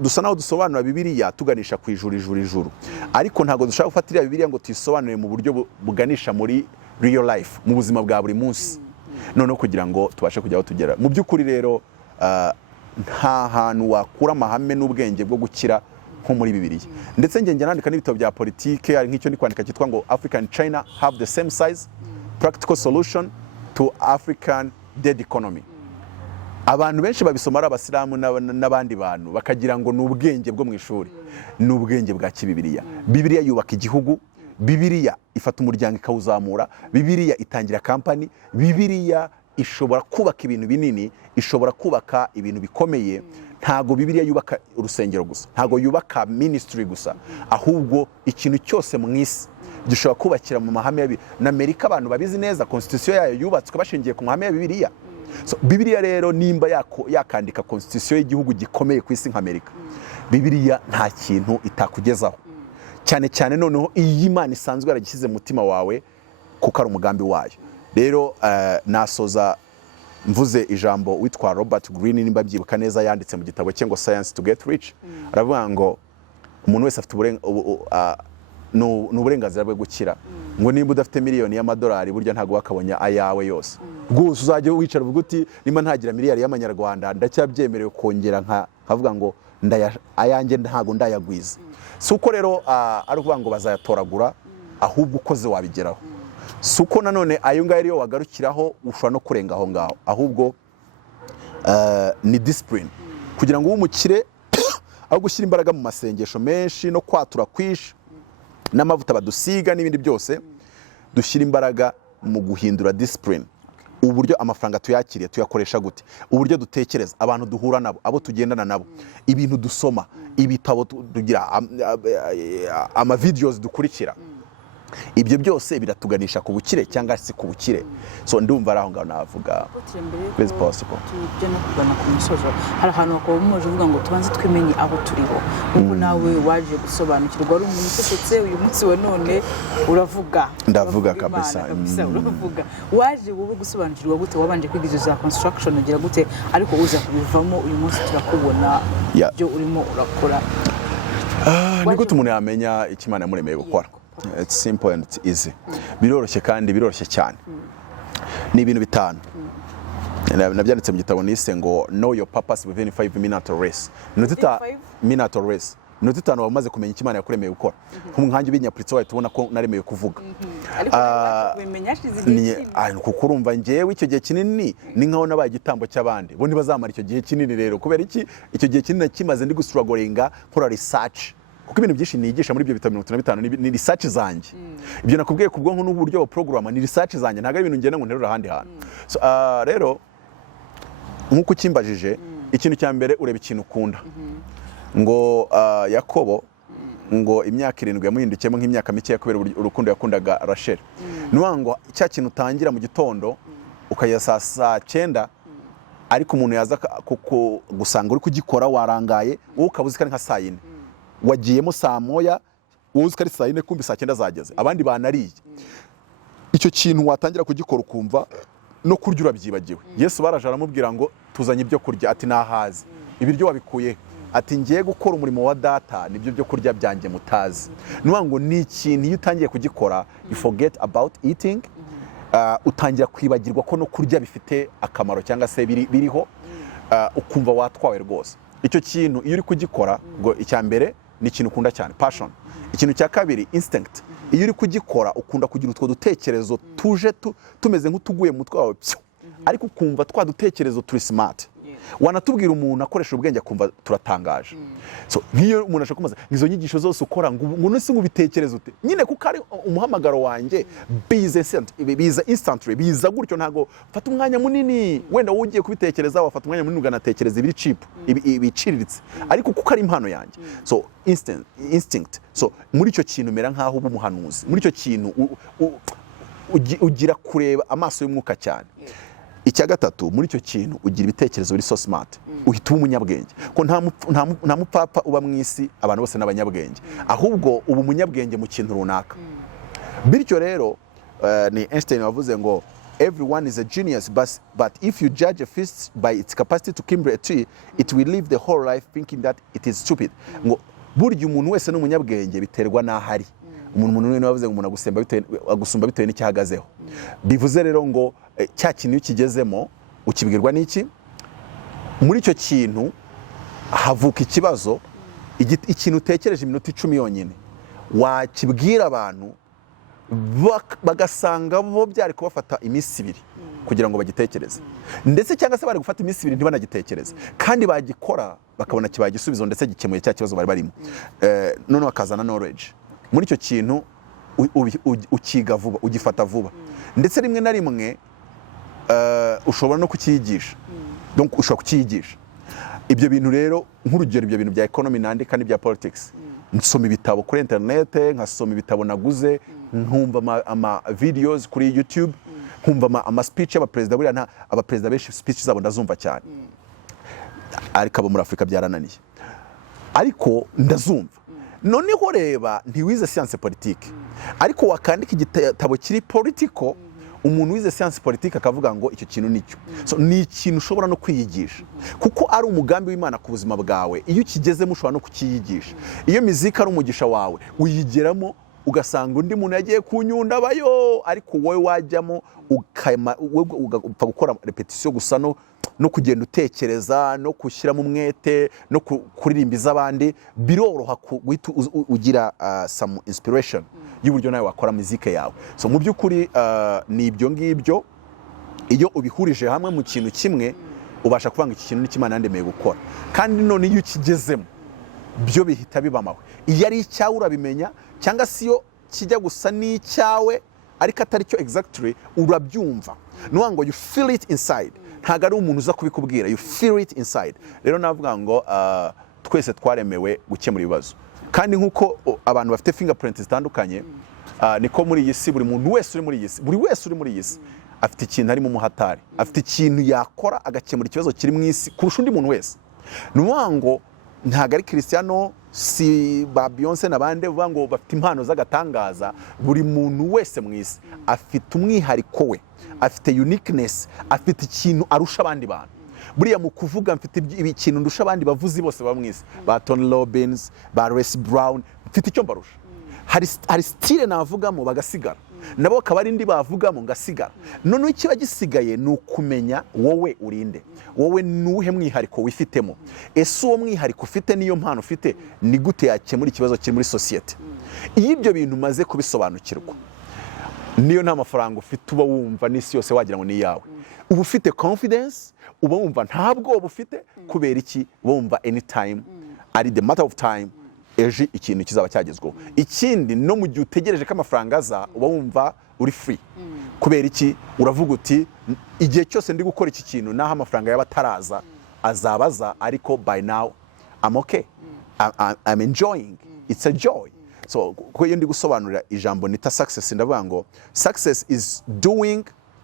dusa naho dusobanura Bibiliya tuganisha ku ijuru, ariko ntago dushaka gufatira Bibiliya ngo tuyisobanure mu buryo buganisha muri real life, mu buzima bwa buri munsi, noneho kugira ngo tubashe kujya aho tugera. Mu by'ukuri rero nta hantu wakura amahame n'ubwenge bwo gukira nko muri Bibiliya. Ndetse njye nandika n'ibitabo bya politike, hari nk'icyo ndi kwandika cyitwa ngo Africa and China have the same size, practical solution to African dead economy. Abantu benshi babisoma ari abasilamu n'abandi bantu bakagira ngo n'ubwenge bwo mu ishuri, n'ubwenge bwa kibibiliya. Bibiliya yubaka igihugu, Bibiliya ifata umuryango ikawuzamura, Bibiliya itangira kampani, Bibiliya ishobora kubaka ibintu binini, ishobora kubaka ibintu bikomeye. Ntago Bibiliya yubaka urusengero gusa, ntago yubaka ministry gusa, ahubwo ikintu cyose mu isi gishobora kubakira mu mahame ya Bibiliya. Na Amerika abantu babizi neza constitution yayo yubatswe bashingiye ku mahame ya Bibiliya. So Bibiliya rero nimba yakandika constitution y'igihugu gikomeye ku isi nk'Amerika, Bibiliya nta kintu itakugezaho, cyane cyane noneho iyi Imana isanzwe yaragishyize mu mutima wawe kuko ari umugambi wayo. Rero nasoza mvuze ijambo witwa Robert Greene, nimba byibuka neza, yanditse mu gitabo cye ngo Science to Get Rich. Aravuga ngo umuntu wese afite n'uburenganzira bwo gukira, ngo nimba udafite miliyoni y'amadolari burya ntago wakabonye ayawe yose. Rwose uzajya wicara uvuga uti nimba ntagira miliyari y'amanyarwanda ndacyabyemerewe kongera nkavuga ngo ayanjye ntago ndayagwiza. Suko rero ari ukuvuga ngo bazayatoragura, ahubwo ukoze wabigeraho. Suko nanone ayo ngayo ariyo wagarukiraho, ushobora no kurenga aho ngaho, ahubwo ni discipline kugira ngo umukire aho gushyira imbaraga mu masengesho menshi no kwatura kwishi n'amavuta badusiga n'ibindi byose, dushyira imbaraga mu guhindura discipline. Uburyo amafaranga tuyakiriye tuyakoresha gute, uburyo dutekereza, abantu duhura nabo, abo tugendana nabo, ibintu dusoma, ibitabo tugira, ama videos dukurikira, ibyo byose biratuganisha ku bukire cyangwa se ku bukire. So ndumva araho ngaho navuga best possible. Tujye no kugana ku musozo, hari ahantu bakaba baje uvuga ngo tubanze twimenye abo turiho, kuko nawe waje gusobanukirwa ari umuntu ucecetse uyu munsi wa none uravuga. Ndavuga kabisa. Uravuga waje wowe gusobanukirwa gute, wabanje kwiga izo za construction ugira gute, ariko uza kubivamo uyu munsi turakubona ibyo urimo urakora. Ni gute umuntu yamenya icyo Imana yamuremeye gukora? It's simple and it's easy. Biroroshye kandi biroroshye cyane. Ni ibintu bitanu. Nabyanditse mu gitabo nise ngo know your purpose within 5 minute race. Minute race. Minute 5 wamaze kumenya icyo Imana yakuremeye gukora. Nk'umwanjye binyapuritse wayo tubona ko naremeye kuvuga. Kuko urumva njyewe icyo gihe kinini ni nkaho nabaye igitambo cy'abandi. Bo ntibazamara icyo gihe kinini rero kubera iki icyo gihe kinini kimaze ndi gustrugglinga nkora research kuko ibintu byinshi nigisha muri ibyo bitabo 45 ni research zanjye. Ibyo nakubwiye ku bwonko n'uburyo program ni research zanjye, ntago ari ibintu ngenda ngo nterura ahandi hantu. So rero nkuko ukimbajije, ikintu cya mbere ureba ikintu ukunda. Ngo Yakobo ngo imyaka 7 yamuhindukiyemo nk'imyaka mike kubera urukundo yakundaga Rachel. Nuwango cya kintu utangira mu gitondo ukajya saa 9, ariko umuntu yaza gusanga uri kugikora warangaye, wowe ukabuzi kandi nka saa 4 wagiyemo saa 1, wowe uzi ko ari saa 4 kumbi saa 9 zageze, abandi banariye. Icyo kintu watangira kugikora ukumva no kurya urabyibagiwe. Yesu baraje aramubwira ngo tuzanye ibyo kurya, ati nahazi. Ibiryo wabikuye, ati ngiye gukora umurimo wa data, nibyo byo kurya byanjye mutazi. Nuwango ni ikintu iyo utangiye kugikora you forget about eating, utangira kwibagirwa ko no kurya bifite akamaro cyangwa se biriho, ukumva watwawe rwose. Icyo kintu iyo uri kugikora, ngo icya mbere ni ikintu ukunda cyane, passion. Ikintu cya kabiri instinct. Iyo uri kugikora ukunda kugira utwo dutekerezo tuje tumeze nk'utuguye mu mutwe wawe, ariko ukumva twa dutekerezo turi smart. Wanatubwira umuntu akoresha ubwenge akumva turatangaje. So nk'iyo umuntu ashaka kumaza izo nyigisho zose ukora ngo nese ngubitekerezo ute, nyine kuko ari umuhamagaro wanjye biza instantly, biza gutyo, ntago fata umwanya munini. Wenda ugiye kubitekereza wafata umwanya munini uganatekereza ibiri cheap, ibiciriritse, ariko kuko ari impano yanjye. So instinct. So muri icyo kintu mera nkaho uba umuhanuzi, muri icyo kintu ugira kureba amaso y'umwuka cyane. Icya gatatu, muri icyo kintu ugira ibitekerezo biri so smart, uhita uba umunyabwenge. Ko nta mupapa uba mu isi, abantu bose n'abanyabwenge, ahubwo uba umunyabwenge mu kintu runaka. Bityo rero ni Einstein wavuze ngo everyone is a genius, but if you judge a fish by its capacity to climb a tree, it will live the whole life thinking that it is stupid. Ngo burya umuntu wese n'umunyabwenge biterwa n'ahari. Umuntu niwe wavuze ngo umuntu agusumba bitewe n'icyahagazeho. Bivuze rero ngo cya kintu ukigezemo ukibwirwa n'iki, muri icyo kintu havuka ikibazo. Ikintu utekereje iminota 10 yonyine wakibwira abantu bagasanga bo byari kubafata iminsi 2 kugira ngo bagitekereze, ndetse cyangwa se bari gufata iminsi 2 ntibanagitekereze, kandi bagikora bakabona kibagisubizo ndetse gikemuye cya kibazo bari barimo. None bakazana knowledge. Muri icyo kintu ukiga vuba, ugifata vuba, ndetse rimwe na rimwe ushobora no kukiyigisha. Donc ushobora kukiyigisha ibyo bintu rero. Nk'urugero ibyo bintu bya economy nandika n'ibya politics, nsoma ibitabo kuri internet, nkasoma ibitabo naguze, nkumva ama videos kuri YouTube, nkumva ama speech y'abaperezida. Buriya abaperezida benshi speech zabo ndazumva cyane, ariko abo muri Afrika byarananiye, ariko ndazumva. Noneho reba, ntiwize science politique, ariko wakandika igitabo kiri political, umuntu wize science politique akavuga ngo icyo kintu nicyo. So ni ikintu ushobora no kwiyigisha, kuko ari umugambi w'Imana ku buzima bwawe. Iyo ukigezemo ushobora no kukiyigisha. Iyo muzika ari umugisha wawe, uyigeramo ugasanga undi muntu yagiye kunyunda bayo, ariko wowe wajyamo ugapfa gukora repetition gusa no kugenda utekereza, no kushyiramo umwete, no kuririmba iz'abandi, biroroha guhita ugira some inspiration y'uburyo nawe wakora muzika yawe. So mu by'ukuri ni ibyo ngibyo, iyo ubihurije hamwe mu kintu kimwe ubasha kuvuga ngo iki kintu n'Imana yandemeye gukora, kandi none iyo ukigezemo byo bihita bibamawe. Iyo ari icyawe urabimenya, cyangwa se iyo kijya gusa n'icyawe ariko atari cyo exactly urabyumva. Nuwa ngo you feel it inside, ntago ari umuntu uza kubikubwira, you feel it inside. Rero navuga ngo twese twaremewe gukemura ibibazo, kandi nkuko abantu bafite fingerprints zitandukanye, niko muri iyi si buri muntu wese uri muri iyi si afite ikintu arimo umuhatari, afite ikintu yakora agakemura ikibazo kiri mu isi kurusha undi muntu wese. Nuwa ngo ntago ari Cristiano, si ba Beyonce n'abandi bavuga ngo bafite impano z'agatangaza. Buri muntu wese mu isi afite umwihariko we, afite uniqueness, afite ikintu arusha abandi bantu. Buriya mu kuvuga mfite ikintu ndusha abandi bavuzi bose ba mu isi, ba Tony Robbins, ba Les Brown, mfite icyo mbarusha. Hari style navugamo bagasigara, nabo akaba ari ndi bavugamo ngasigara. None ikiba gisigaye ni ukumenya wowe urinde, wowe nuhe mwihariko wifitemo. Ese uwo mwihariko ufite niyo mpano ufite ni gute yakemura ikibazo kiri muri society. Iyo ibyo bintu maze kubisobanukirwa, niyo nta mafaranga ufite uba wumva n'isi yose wagira ngo ni yawe. Uba ufite confidence, uba wumva ntabwo uba ufite kubera iki, wumva anytime, ari the matter of time ejo ikintu kizaba cyagezweho. Ikindi no mu gihe utegereje ko amafaranga aza uba wumva uri free. Kubera iki uravuga uti igihe cyose ndi gukora iki kintu naho amafaranga yaba ataraza azabaza, ariko by now I'm okay. I'm enjoying. It's a joy. So ko iyo ndi gusobanurira ijambo nita success, ndavuga ngo success is doing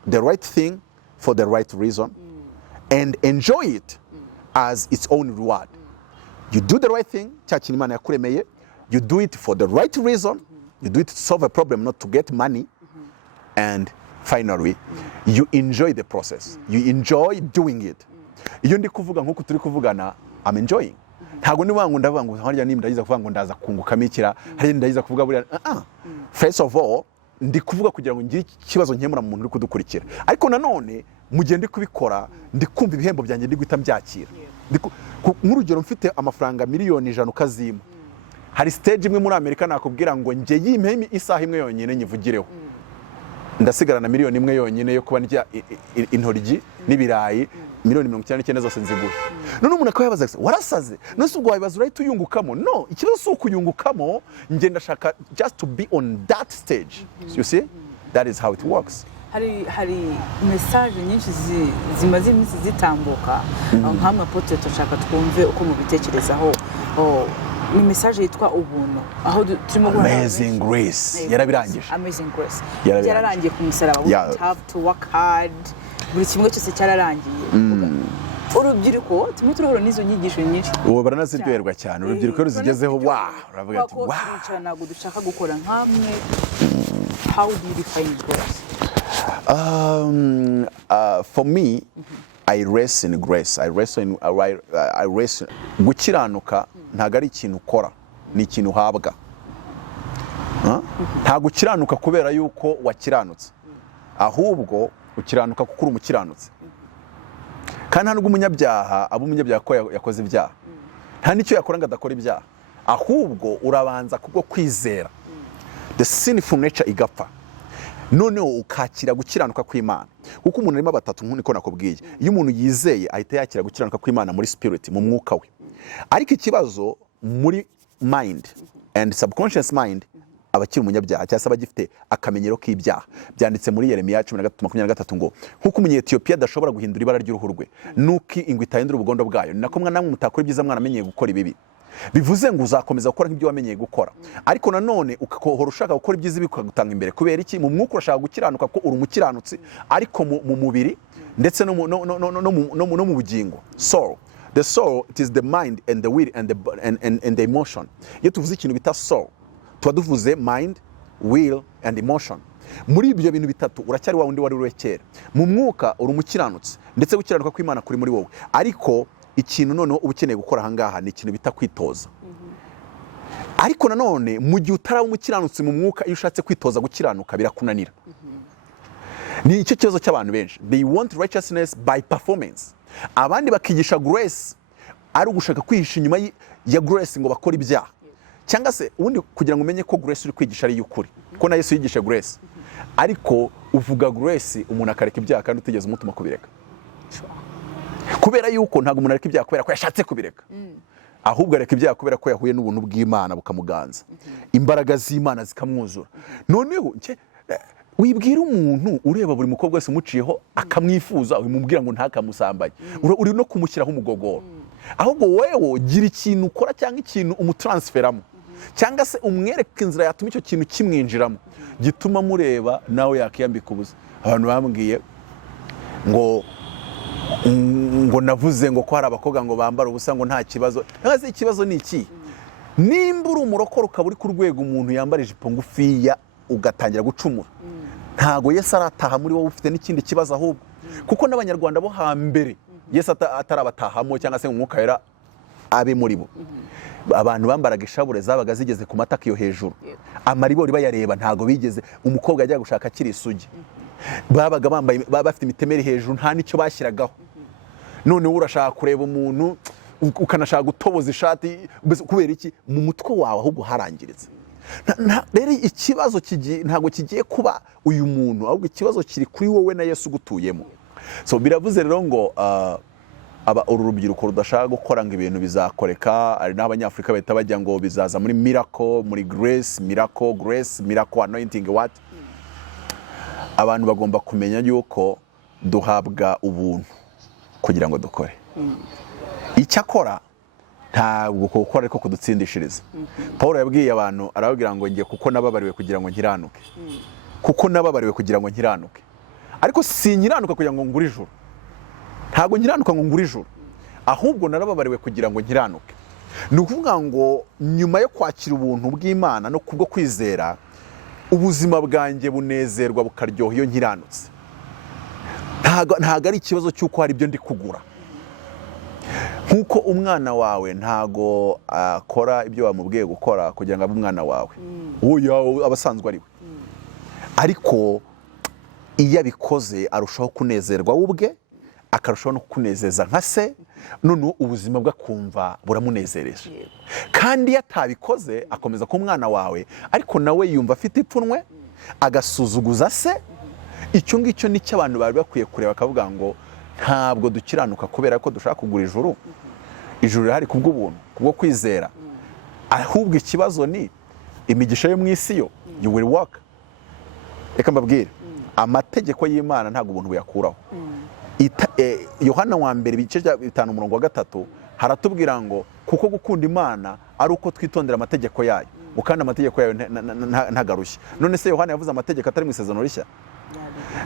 the right thing for the right reason and enjoy it as its own reward. You do the right thing, cya kintu Imana yakuremeye, you do it for the right reason, you do it to solve a problem, not to get money, and finally you enjoy the process, you enjoy doing it. Iyo ndi kuvuga nkuko turi kuvugana, I'm enjoying. Ntago ni wangu ndavuga ngo harya nimba ndagiza kuvuga ngo ndaza kungukamikira, harya ndagiza kuvuga buriya first of all ndi kuvuga kugira ngo ngire ikibazo nkemura mu muntu uri kudukurikira, ariko nanone mu gihe ndi kubikora ndi kumva ibihembo byanjye ndi guhita mbyakira. Nk'urugero mfite amafaranga miliyoni 100 ukazima, hari stage imwe muri Amerika nakubwira ngo nge yimpe isaha imwe yonyine nyivugireho, ndasigarana miliyoni imwe yonyine yo kuba ndya intoryi n'ibirayi, miliyoni 99 zose nziguye. None umuntu akaba yabaza warasaze, nose ubwo wabibaza urahita uyungukamo? No, ikibazo si ukuyungukamo, nge ndashaka just to be on that stage. So you see, that is how it works. Hari message nyinshi zimaze iminsi zitambuka, nkamwe pote turashaka twumve uko mubitekerezaho. Ni message yitwa ubuntu, aho turimo guhana Amazing Grace yarabirangije. Amazing Grace yararangiye ku musaraba. We have to work hard. Buri kimwe cyose cyararangiye. Urubyiruko tumwe turahura n'izo nyigisho nyinshi. Uwo baranaziryoherwa cyane. Urubyiruko ruzigezeho uravuga ati ntabwo dushaka gukora nkamwe. How do you define grace? For me, I rest in grace. I rest. Gukiranuka ntago ari ikintu ukora, ni ikintu uhabwa. Ntago ukiranuka kubera yuko wakiranutse, ahubwo ukiranuka kuko uri umukiranutse. Kandi nta n'umunyabyaha aba umunyabyaha ko yakoze ibyaha, nta n'icyo yakora ngo adakora ibyaha, ahubwo urabanza kubwo kwizera the sinful nature igapfa, noneho ukakira gukiranuka kw'Imana. Kuko umuntu arimo batatu nkuko nakubwiye, iyo umuntu yizeye ahita yakira gukiranuka kw'Imana muri spirit, mu mwuka we. Ariko ikibazo muri mind and subconscious mind, abakiri umunyabyaha cyangwa se abagifite akamenyero k'ibyaha. Byanditse muri Yeremiya 13:23 ngo nkuko umunyetiyopiya adashobora guhindura ibara ry'uruhu rwe, nuko ingwe itahindura ubugondo bwayo, ni nako namwe mutakora ibyiza mwana amenyeye gukora ibibi. Bivuze ngo uzakomeza gukora nk'ibyo wamenyeye gukora, ariko nanone ukakohora ushaka gukora ibyiza bikagutanga imbere. Kubera iki? Mu mwuka urashaka gukiranuka ko uri umukiranutsi, ariko mu mubiri ndetse no mu bugingo. Soul, the soul, it is the mind and the will and the emotion. Iyo tuvuze ikintu bita soul, tuba duvuze mind, will and emotion. Muri ibyo bintu bitatu uracyari wa wundi wari uri kera. Mu mwuka uri umukiranutsi, ndetse gukiranuka kw'Imana kuri muri wowe, ariko ikintu noneho uba ukeneye gukora ahangaha ni ikintu bita kwitoza. Ariko nanone mu gihe utaraba umukiranutsi mu mwuka, iyo ushatse kwitoza gukiranuka birakunanira. Ni icyo kibazo cy'abantu benshi, they want righteousness by performance. Abandi bakigisha grace ari ugushaka kwihisha inyuma ya grace ngo bakora ibyaha, cyangwa se ubundi kugira ngo umenye ko grace uri kwigisha ari y'ukuri, ko na Yesu yigisha grace. Ariko uvuga grace umuntu akareka ibyaha kandi utigeze umutuma kubireka, kubera yuko ntabwo umuntu areka ibyaha kubera ko yashatse kubireka, ahubwo areka ibyaha kubera ko yahuye n'ubuntu bw'Imana bukamuganza, imbaraga z'Imana zikamwuzura. Noneho wibwira umuntu ureba buri mukobwa wese umuciyeho akamwifuza, umubwira ngo ntakamusambanye, uri no kumushyiraho umugogoro. Ahubwo wewe gira ikintu ukora cyangwa ikintu umutransferamo, cyangwa se umwereka inzira yatuma icyo kintu kimwinjiramo, gituma mureba nawe yakiyambika ubusa. Abantu bambwiye ngo navuze ngo ko hari abakobwa ngo bambara ubusa ngo nta kibazo. Ntazi ikibazo ni iki? Nimba uri umurokoro ukaba uri ku rwego umuntu yambara ijipo ngufiya ugatangira gucumura, ntago Yesu arataha muri wowe ufite n'ikindi kibazo ahubwo. Kuko n'abanyarwanda bo hambere Yesu atarabatahamo cyangwa se umwuka wera abe muri bo, abantu bambaraga ishabure zabaga zigeze ku mataka yo hejuru, amaribori bayareba, ntago bigeze. Umukobwa ajya gushaka akiri isugi, babaga bambaye bafite imitemeri hejuru, nta nicyo bashyiragaho. None urashaka kureba umuntu ukanashaka gutoboza ishati, kubera iki? Mu mutwe wawe ahubwo harangiritse. Rero ikibazo ntago kigiye kuba uyu muntu, ahubwo ikibazo kiri kuri wowe na Yesu gutuyemo. So biravuze rero ngo uru rubyiruko rudashaka gukora ngo ibintu bizakoreka. Ari n'abanyafurika bahita bajya ngo bizaza muri miracle, muri grace, miracle anointing what. Abantu bagomba kumenya yuko duhabwa ubuntu kugira ngo dukore. Icyakora ntabwo gukora ariko kudutsindishiriza. Paul yabwiye abantu arababwira ngo ngiye kuko nababariwe kugira ngo nkiranuke. Kuko nababariwe kugira ngo nkiranuke. Ariko si nkiranuka kugira ngo ngure ijuru. Ntabwo nkiranuka ngo ngure ijuru, ahubwo narababariwe kugira ngo nkiranuke. Ni ukuvuga ngo nyuma yo kwakira ubuntu bw'Imana no kubwo kwizera, ubuzima bwanjye bunezerwa bukaryoha iyo nkiranutse. Ntago ari ikibazo cy'uko hari ibyo ndi kugura. Nk'uko umwana wawe ntago akora ibyo wamubwiye gukora kugira ngo abe umwana wawe, uwo abasanzwe ari we. Ariko iyo abikoze arushaho kunezerwa ubwe, akarushaho no kunezeza nka se, none ubuzima bwe akumva buramunezereje. Kandi iyo atabikoze akomeza ku mwana wawe, ariko nawe yumva afite ipfunwe, agasuzuguza se. Icyo ngicyo nicyo abantu bari bakwiye kureba, bakavuga ngo ntabwo dukiranuka kubera ko dushaka kugura ijuru. Ijuru rihari kubw'ubuntu, kubwo kwizera. Ahubwo ikibazo ni imigisha yo mu isi yo, you will walk. Reka mbabwire, amategeko y'Imana ntabwo ubuntu buyakuraho. Yohana wa mbere ibice 5:3 haratubwira ngo kuko gukunda Imana ari uko twitondera amategeko yayo, ukanda amategeko yayo ntagarushye. None se Yohana yavuze amategeko atari mu isezerano rishya?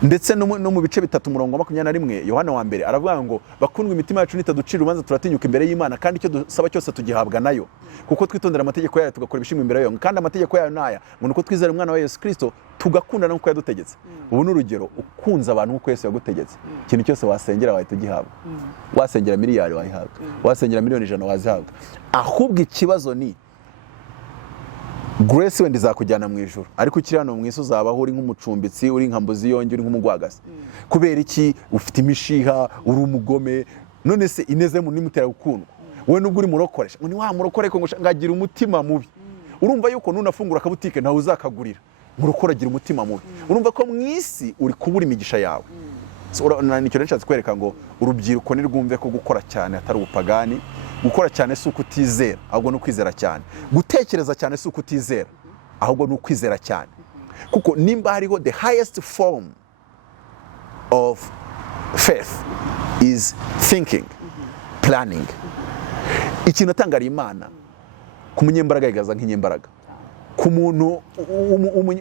Ndetse no mu bice 3:21 Yohana wa mbere aravuga ngo bakundwa imitima yacu nitaducira urubanza turatinyuka imbere y'Imana, kandi icyo dusaba cyose tugihabwa nayo, kuko twitondera amategeko yayo tugakora ibishimwa imbere yayo. Kandi amategeko yayo naya ngo nuko twizera umwana wa Yesu Kristo tugakundana nk'uko yadutegetse. Ubu n'urugero, ukunze abantu nk'uko Yesu yagutegetse, ikintu cyose wasengera wahita ugihabwa. Wasengera miliyari wayihabwa, wasengera miliyoni 100 wazihabwa. Ahubwo ikibazo ni grace wenda izakujyana mu ijuru, ariko ukiri hano mu isi uzabaho uri nk'umucumbitsi, uri nka mbuzi yonge, uri nk'umugwagasi. Kubera iki? Ufite imishiha, uri umugome. None se ineze mu nimutera gukundwa, wowe nubwo uri murokoresha ngo ni wa murokore ko ngagira umutima mubi. Urumva yuko nunafungura akabutike ntawe uzakagurira, murokoragira umutima mubi. Urumva ko mu isi uri kubura imigisha yawe. Nicyo nshatse kwereka ngo urubyiruko nirwumve ko gukora cyane atari ubupagani. Gukora cyane si ukutizera, ahubwo ni ukwizera cyane. Gutekereza cyane si ukutizera, ahubwo ni ukwizera cyane. Kuko nimba hariho the highest form of faith is thinking, planning. Ikintu atangariye Imana ku munyembaraga yigaragaza nk'inyembaraga, ku muntu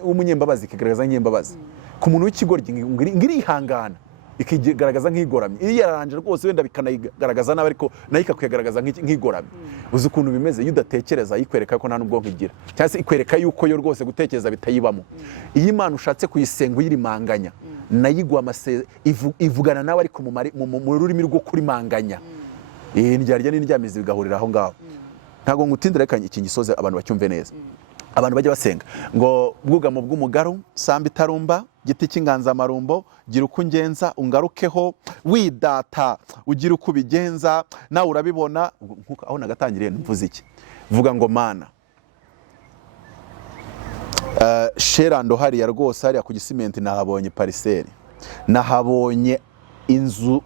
umunyembabazi ikigaragaza nk'inyembabazi, ku muntu w'ikigoryi ngirihangana ikigaragaza nk'igoramye. Iyo yaranje rwose wenda bikanayigaragaza nabi, ariko nayo ikakwigaragaza nk'igoramye. Uzi ukuntu bimeze iyo udatekereza, ikwereka ko nta n'ubwonko igira, cyangwa se ikwereka yuko yo rwose gutekereza bitayibamo. Iyo Imana ushatse kuyisenga uyirimanganya, nayo igwa ivugana nawe ariko mu rurimi rwo kurimanganya. Ndyarya n'indyamizi bigahurira aho ngaho. Ntabwo ngutindira reka iki gisoze abantu bacyumve neza. Abantu bajya basenga ngo bwugamo bw'umugaru, samba itarumba, giti cy'inganzamarumbo, gira uko ungenza ungarukeho, widata ugira uko ubigenza, nawe urabibona. Aho nagatangiriye mvuze iki? Vuga ngo Mana, Sherando hariya rwose hariya ku Gisimenti nahabonye pariseri, nahabonye inzu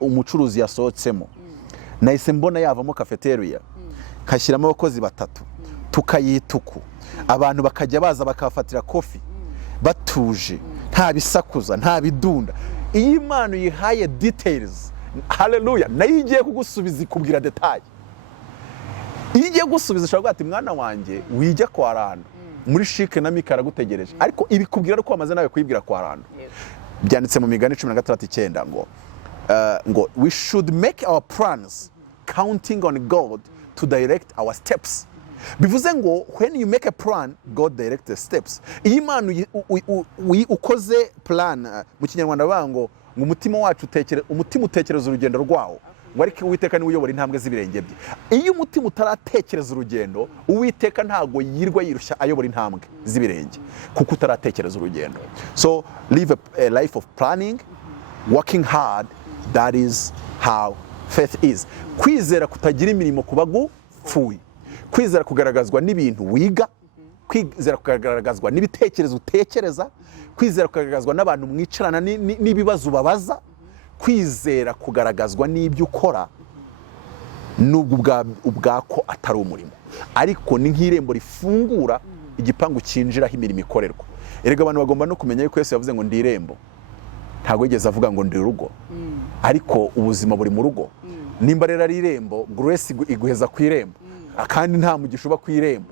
umucuruzi yasohotsemo, nahise mbona yavamo cafeteria, kashyiramo abakozi 3 tukayituku, abantu bakajya baza bakafatira kofi batuje, nta bisakuza, nta bidunda. Iyo Imana yihaye details, haleluya, nayo igiye kugusubiza ikubwira detail. Iyo igiye gusubiza ushobora ati mwana wanjye wijya kwa Rando muri shike na Mikara gutegereje, ariko ibikubwira ko wamaze nawe kuyibwira kwa Rando. Byanditse mu Migani 16:9 ngo we should make our plans counting on God to direct our steps. Bivuze ngo when you make a plan, God direct the steps. Iyo Imana ukoze plan, mu Kinyarwanda bango ngo umutima wacu utekereza urugendo rwawo, ngo ariko Uwiteka ni uyobora intambwe z'ibirenge bye. Iyo umutima utaratekereza urugendo, Uwiteka ntago yirwa yirushya ayobora intambwe z'ibirenge, kuko utaratekereza urugendo. So live a life of planning, working hard. That is how faith is. Kwizera kutagira imirimo kubagupfuye, kwizera kugaragazwa n'ibintu wiga, kwizera kugaragazwa n'ibitekerezo utekereza, kwizera kugaragazwa n'abantu mwicarana n'ibibazo babaza, kwizera kugaragazwa n'ibyo ukora nubwo ubwako atari umurimo, ariko ni nk'irembo rifungura igipangu cyinjiraho imirimo ikorerwa. Erega abantu bagomba no kumenya yuko Yesu yavuze ngo ndi irembo, ntabwo yigeze avuga ngo ndi urugo, ariko ubuzima buri mu rugo. Nimba rero ari irembo, grace iguheza ku irembo, kandi nta mugisha uba ku irembo.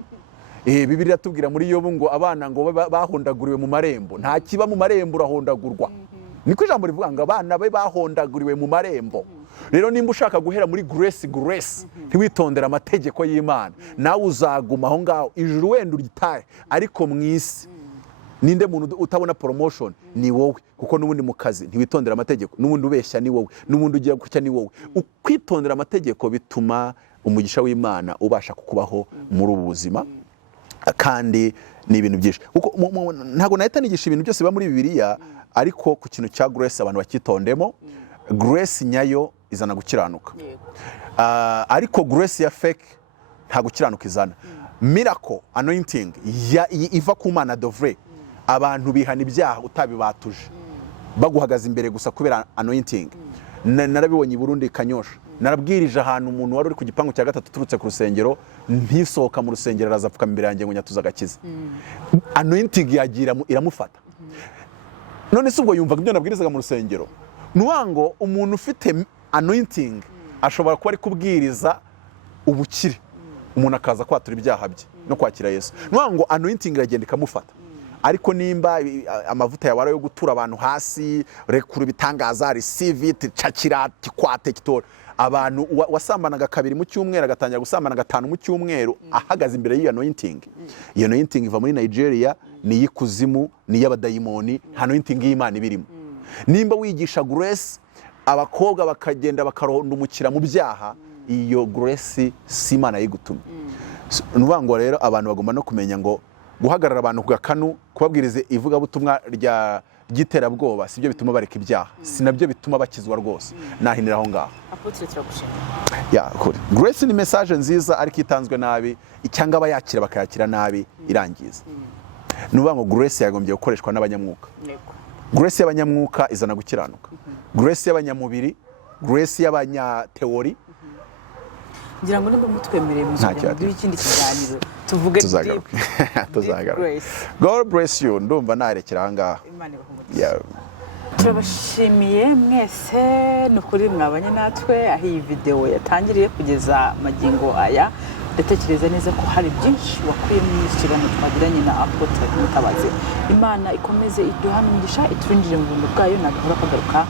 Bibiliya tubwira muri Yobu ngo abana ngo bahondaguriwe mu marembo, nta kiba mu marembo urahondagurwa. Niko ijambo rivuga ngo abana be bahondaguriwe mu marembo. Rero nimba ushaka guhera muri grace ntiwitondera amategeko y'Imana, nawe uzaguma aho ngaho, ijuru wenda uritahe, ariko mu isi ninde muntu utabona promotion? Ni wowe, kuko n'ubundi mu kazi ntiwitondera amategeko, n'ubundi ubeshya ni wowe, n'ubundi ugiye gutya ni wowe. Ukwitondera amategeko bituma umugisha w'Imana ubasha kukubaho muri ubu buzima, kandi ni ibintu byinshi. Ntabwo nahita nigisha ibintu byose biba muri Bibiliya, ariko ku kintu cya grace abantu bakitondemo. Grace nyayo izana gukiranuka, ariko grace ya fake nta gukiranuka izana. Miracle anointing iva ku Mana dovre, abantu bihana ibyaha utabibatuje, baguhagaze imbere gusa kubera anointing. Narabibonye i Burundi Kanyosha, narabwirije ahantu umuntu wari uri ku gipangu cya gatatu turutse ku rusengero, ntisohoka mu rusengero arazapfuka imbere yanjye ngo nyatuza agakiza. Anointing yagira iramufata. None se ubwo yumvaga ibyo nabwirizaga mu rusengero? Nuwango umuntu ufite anointing ashobora kuba ari kubwiriza ubukire, umuntu akaza kwatura ibyaha bye no kwakira Yesu. Nuwango anointing iragenda ikamufata. Ariko nimba amavuta yawe yo gutura abantu hasi, rekura ibitangaza, receive it, cakira, tikwate, kitore, abantu wasambanaga kabiri mu cyumweru agatangira gusambana gatanu mu cyumweru ahagaze imbere y'iyo anointing. Iyo anointing iva muri Nigeria, ni y'ikuzimu, ni y'abadayimoni, anointing y'Imana ibirimo. Nimba wigisha grace abakobwa bakagenda bakarondumukira mu byaha, iyo grace si Imana yigutumye. Nubango rero abantu bagomba no kumenya ngo guhagarara abantu ku gakanu kubabwirize ivugabutumwa ry'iterabwoba sibyo bituma bareka ibyaha, sinabyo bituma bakizwa rwose. Nahinira aho ngaho. Apotre turagushaka. Kuri grace ni message nziza, ariko itanzwe nabi cyangwa abayakira bakayakira nabi irangiza. Nubango grace yagombye gukoreshwa n'abanyamwuka. Grace y'abanyamwuka izana gukiranuka. Grace y'abanyamubiri, grace y'abanyateori. Ngira ngo nimba mutwemereye muzajya ikindi kiganiro tuvuge tuzagaruka. God bless you. Ndumva narekera aha ngaha. Imana ibahumurize. Turabashimiye mwese nukuri mwabanye natwe aho iyi video yatangiriye kugeza magingo aya. Ndatekereza neza ko hari byinshi wakuye mu kiganiro twagiranye na Apotre Mutabazi. Imana ikomeze iduha umugisha, iturindire mu buntu bwayo, nagahora kagaruka